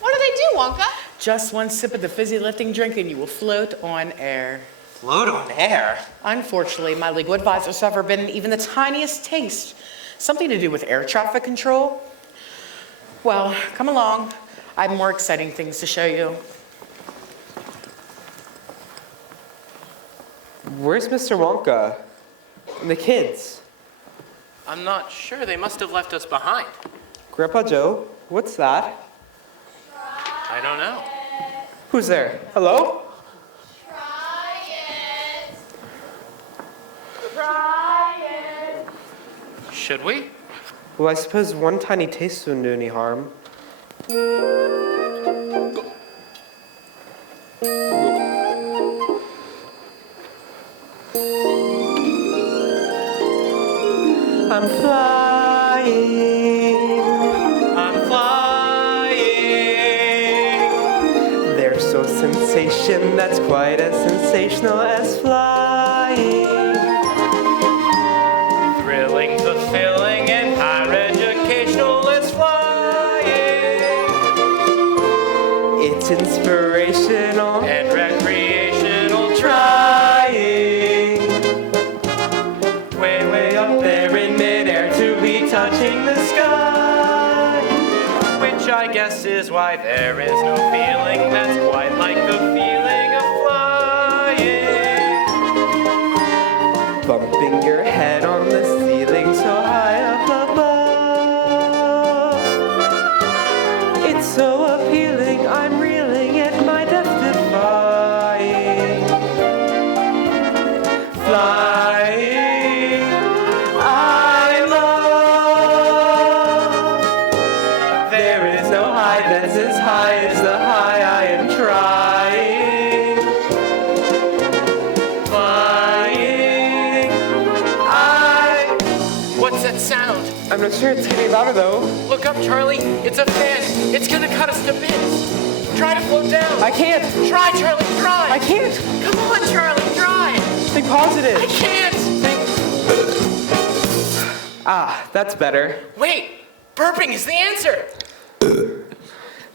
What do they do, Wonka? Just one sip of the fizzy lifting drink and you will float on air. Float on air? Unfortunately, my legal advisors have forbidden even the tiniest taste. Something to do with air traffic control. Well, come along. I have more exciting things to show you. Where's Mr. Wonka? And the kids? I'm not sure. They must have left us behind. Grandpa Joe, what's that? I don't know. Who's there? Hello? Should we? Well, I suppose one tiny taste wouldn't do any harm. I'm flying. I'm flying. They're so sensation, that's quite as sensational as flying. Thrilling, fulfilling, and higher educational as flying. It's inspirational And recreational trying. Way up there in midair to be touching the sky. Which I guess is why there is no feeling that's quite like the feeling of flying. Bumping your head on the ceiling so high up above. It's so appealing, I'm reeling at my death defying. Flying. I'm not sure it's getting louder though. Look up, Charlie. It's a fan. It's gonna cut us to bits. Try to float down. I can't. Try, Charlie, try. I can't. Come on, Charlie, try. Think positive. I can't. That's better. Wait, burping is the answer.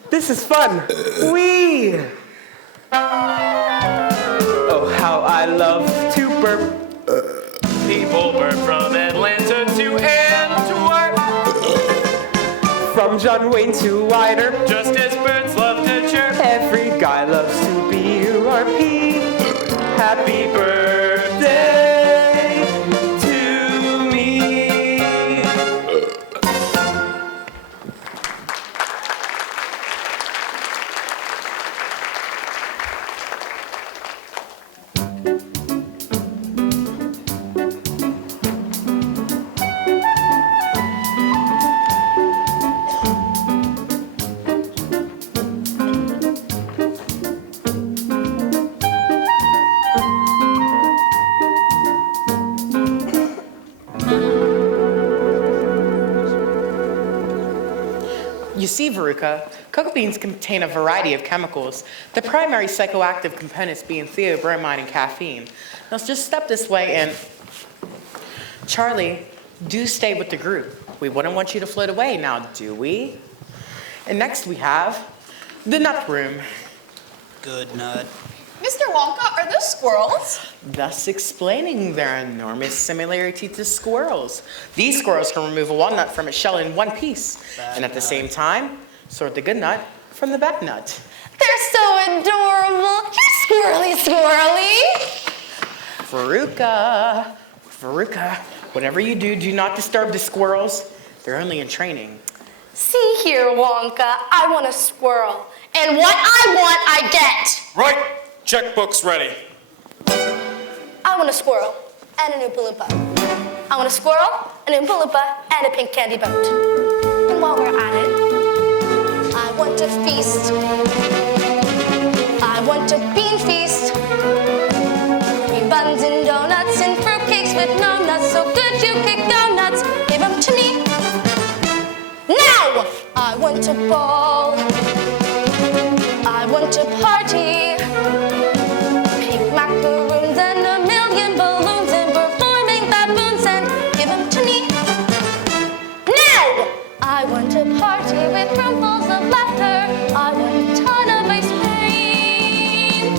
This is fun. Whee! Oh, how I love to burp. People burp from Atlanta to Antwerp. From John Wayne to Wider. Just as birds love to chirp. Every guy loves to be URP. Happy birthday to me. You see, Veruca, cocoa beans contain a variety of chemicals, the primary psychoactive components being theobromine and caffeine. Now just step this way and, Charlie, do stay with the group. We wouldn't want you to float away now, do we? And next we have the nut room. Good nut. Mr. Wonka, are those squirrels? Thus explaining their enormous similarity to squirrels. These squirrels can remove a walnut from its shell in one piece, and at the same time, sort the good nut from the bad nut. They're so adorable. You're squirrely. Veruca, whatever you do, do not disturb the squirrels. They're only in training. See here, Wonka. I want a squirrel. And what I want, I get. Right. Checkbook's ready. I want a squirrel and an Oompa Loompa. I want a squirrel, an Oompa Loompa, and a pink candy boat. And while we're at it, I want to feast. I want a bean feast. Cream buns and donuts and fruitcakes with no nuts. So good you could go nuts. Give them to me. Now! I want a ball. I want a party. Pink macaroons and a million balloons and performing baboons and give them to me. Now! I want a party with rumbles of laughter. I want a ton of ice cream.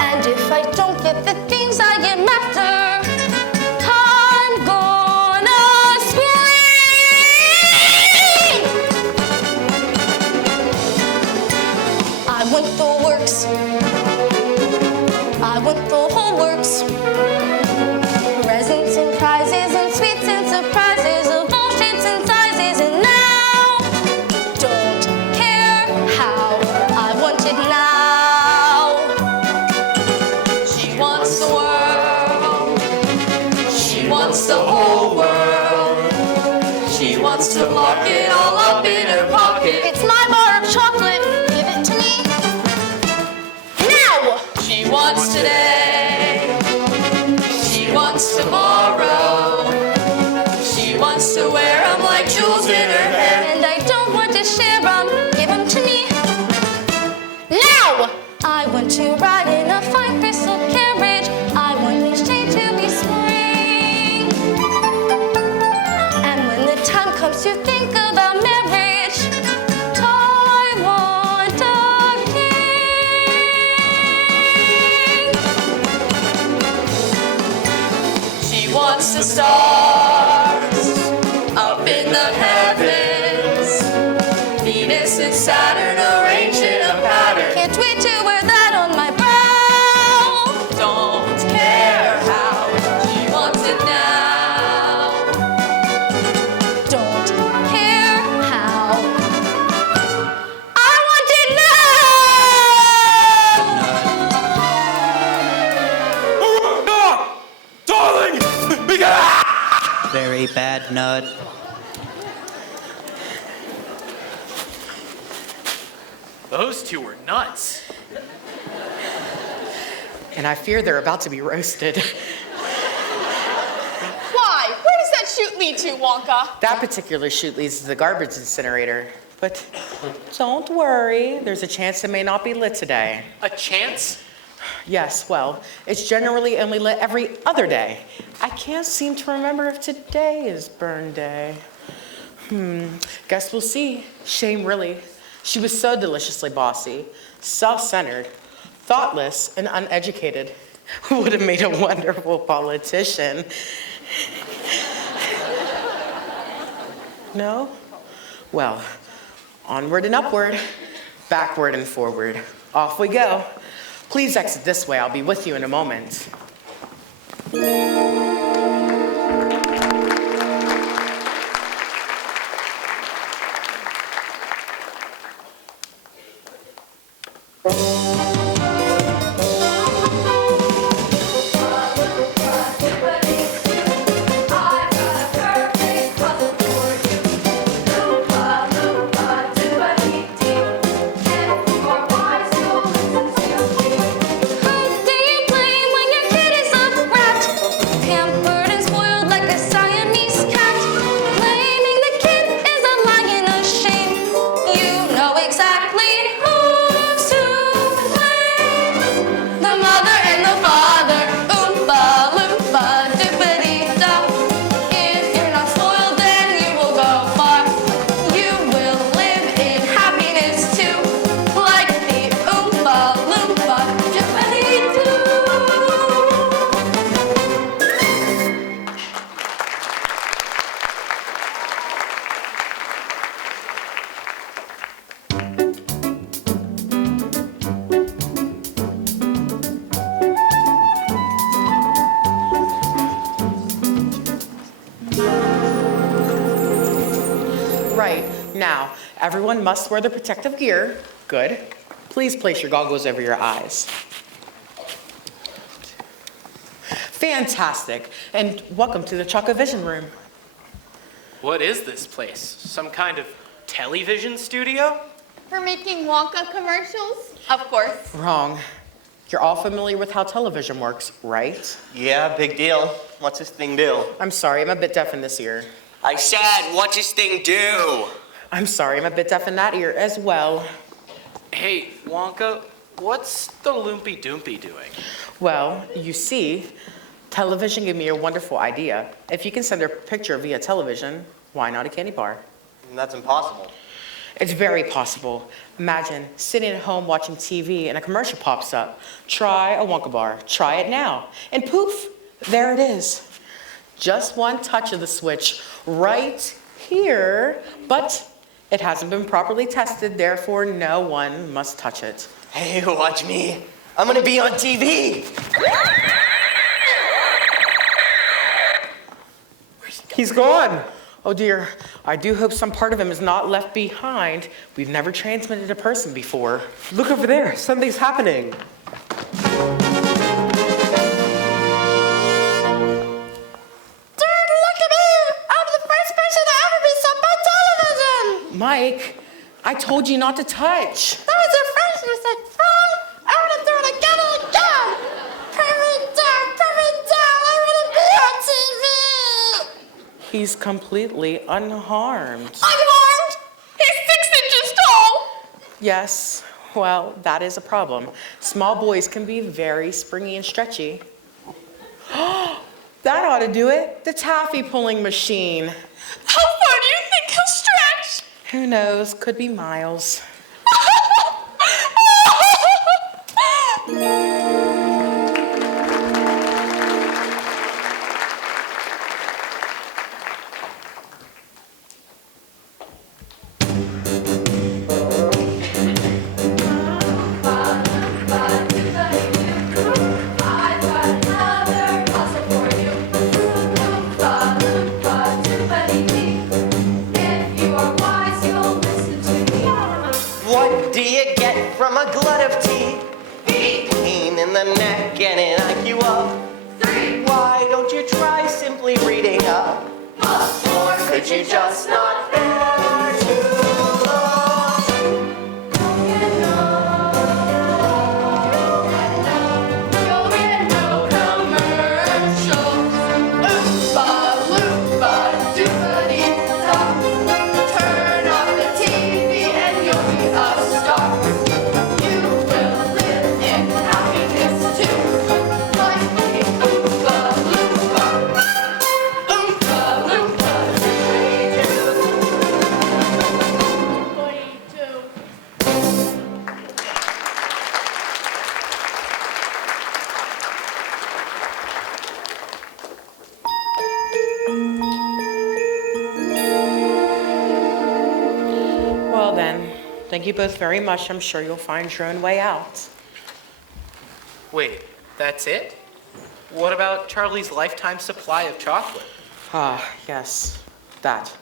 And if I don't get the things I am after, I'm gonna scream! I want the works. I want the whole works. Presents and prizes and sweets and surprises of all shapes and sizes. And now, don't care how, I want it now. She wants the world. She wants the whole world. She wants to lock it all up in her pocket. It's my bar of chocolate. Give it to me. Now! She wants today. She wants tomorrow. She wants to wear 'em like jewels in her hair. And I don't want to share 'em. Give 'em to me. Now! I want to ride in a fine crystal carriage. I want each day to be spring. And when the time comes to think about marriage, I want a king. She wants the stars up in the heavens. Venus and Saturn arranged in a pattern. Can't wait to wear that on my brow. Don't care how, she wants it now. Don't care how, I want it now. Darling! Very bad nut. Those two were nuts. And I fear they're about to be roasted. Why? Where does that shoot lead me too, Wonka. That particular chute leads to the garbage incinerator. But don't worry, there's a chance it may not be lit today. A chance? Yes, well, it's generally only lit every other day. I can't seem to remember if today is burn day. Guess we'll see. Shame, really. She was so deliciously bossy, self-centered, thoughtless, and uneducated. Would have made a wonderful politician. No? Well, onward and upward, backward and forward. Off we go. Please exit this way. I'll be with you in a moment. Right, now, everyone must wear the protective gear. Good. Please place your goggles over your eyes. Fantastic, and welcome to the choco-vision room. What is this place? Some kind of television studio? For making Wonka commercials? Of course. Wrong. You're all familiar with how television works, right? Yeah, big deal. What's this thing do? I'm sorry, I'm a bit deaf in this ear. I said, what's this thing do? I'm sorry, I'm a bit deaf in that ear as well. Hey, Wonka, what's the Loopy Doompy doing? Well, you see, television gave me a wonderful idea. If you can send a picture via television, why not a candy bar? That's impossible. It's very possible. Imagine sitting at home watching TV and a commercial pops up. Try a Wonka bar. Try it now. And poof, there it is. Just one touch of the switch right here, but it hasn't been properly tested, therefore no one must touch it. Hey, watch me. I'm gonna be on TV. He's gone. Oh dear, I do hope some part of him is not left behind. We've never transmitted a person before. Look over there. Something's happening. Mike, I told you not to touch. That was your first mistake, Phone. I want to do it again and again. Put me down, I want to be on TV. He's completely unharmed. Unharmed? He's 6 inches tall. Yes, well, that is a problem. Small boys can be very springy and stretchy. That ought to do it. The taffy pulling machine. How far do you think he'll stretch? Who knows? Could be miles. What do you get from a glut of tea? Pain in the neck and an IQ of 3. Why don't you try simply reading up? Or could you just not bear too long? You'll get no commercials. Oompa loompa Thank you both very much. I'm sure you'll find your own way out. Wait, that's it? What about Charlie's lifetime supply of chocolate? Ah, yes, that.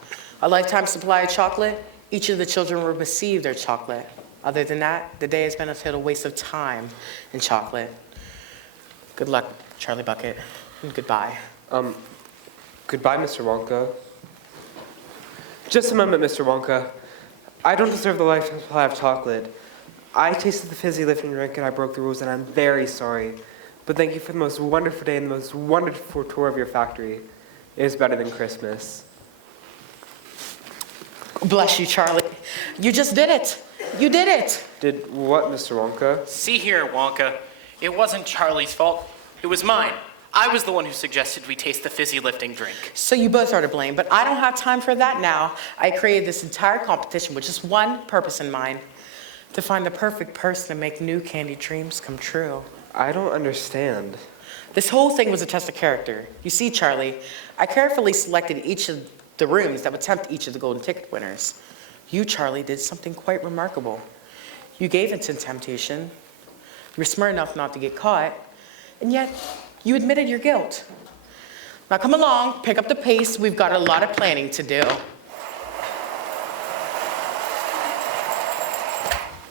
A lifetime supply of chocolate. Each of the children will receive their chocolate. Other than that, the day has been a total waste of time in chocolate. Good luck, Charlie Bucket, and goodbye. Goodbye, Mr. Wonka. Just a moment, Mr. Wonka. I don't deserve the lifetime supply of chocolate. I tasted the fizzy lifting drink and I broke the rules, and I'm very sorry. But thank you for the most wonderful day and the most wonderful tour of your factory. It is better than Christmas. Bless you, Charlie. You just did it. You did it. Did what, Mr. Wonka? See here, Wonka. It wasn't Charlie's fault. It was mine. I was the one who suggested we taste the fizzy lifting drink. So you both are to blame, but I don't have time for that now. I created this entire competition with just one purpose in mind: to find the perfect person to make new candy dreams come true. I don't understand. This whole thing was a test of character. You see, Charlie, I carefully selected each of the rooms that would tempt each of the golden ticket winners. You, Charlie, did something quite remarkable. You gave into temptation. You were smart enough not to get caught, and yet you admitted your guilt. Now come along, pick up the pace. We've got a lot of planning to do.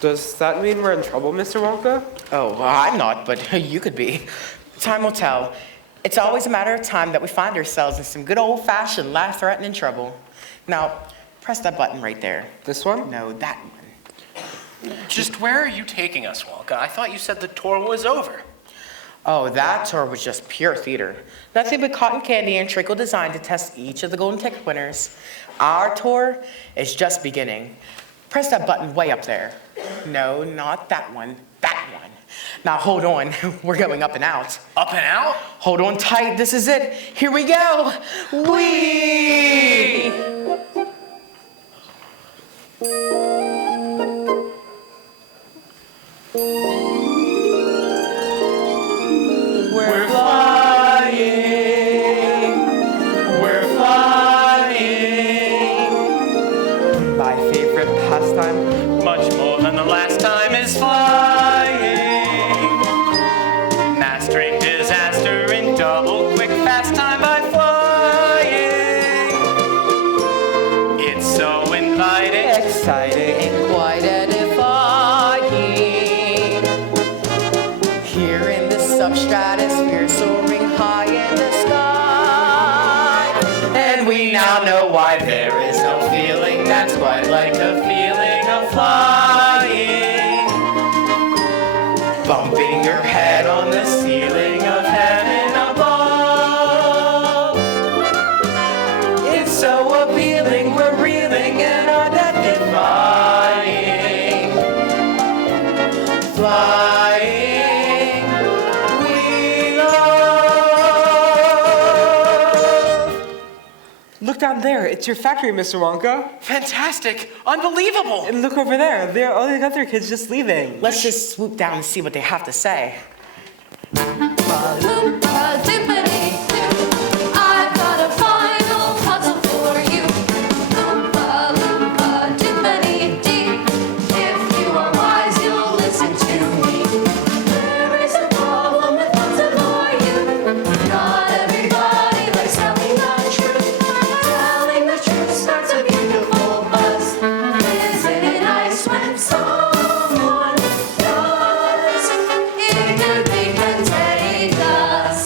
Does that mean we're in trouble, Mr. Wonka? Oh, well, I'm not, but you could be. Time will tell. It's always a matter of time that we find ourselves in some good old-fashioned life-threatening trouble. Now, press that button right there. This one? No, that one. Just where are you taking us, Wonka? I thought you said the tour was over. Oh, that tour was just pure theater. Nothing but cotton candy and treacle designed to test each of the golden ticket winners. Our tour is just beginning. Press that button way up there. No, not that one. That one. Now hold on. We're going up and out. Up and out? Hold on tight. This is it. Here we go. Whee! We're flying. We're flying. My favorite pastime. Much more than the last time is flying. Mastering disaster in double quick fast time by flying. It's so inviting, Exciting. And quite edifying. Here in the substratosphere, soaring high in the sky. And we now know why there is no feeling that's quite like the feeling of flying. Bumping your head on the ceiling of heaven above. It's so appealing, we're reeling and are death defying. Flying, we love. Look down there. It's your factory, Mr. Wonka. fantastic, unbelievable. And look over there. There are all the other kids just leaving. Let's just swoop down and see what they have to say. I've got a final puzzle for you. Loompa, loompa, dippity-dee. If you are wise, you'll listen to me. There is a problem with puzzle for you. Not everybody likes telling the truth. Telling the truth starts a beautiful buzz. Isn't it nice when someone does? It could be contagious.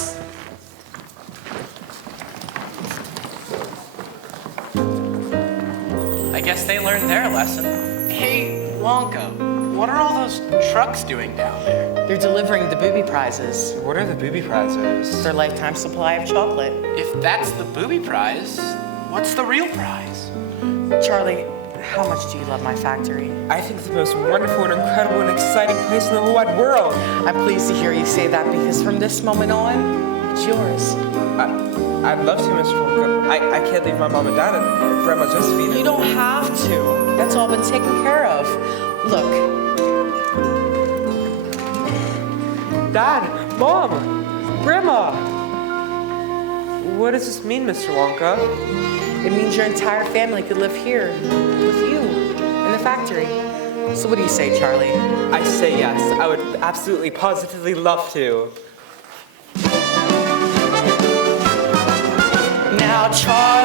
I guess they learned their lesson. Hey, Wonka, what are all those trucks doing down there? They're delivering the booby prizes. What are the booby prizes? Their lifetime supply of chocolate. If that's the booby prize, what's the real prize? Charlie, how much do you love my factory? I think it's the most wonderful and incredible and exciting place in the whole wide world. I'm pleased to hear you say that because from this moment on, it's yours. I'd love to, Mr. Wonka. I can't leave my mom and dad and Grandma Josephine. You don't have to. That's all been taken care of. Look, Dad, Mom, Grandma. What does this mean, Mr. Wonka? it means your entire family could live here with you in the factory. So what do you say, Charlie? I say yes. I would absolutely, positively love to. Now, Charlie.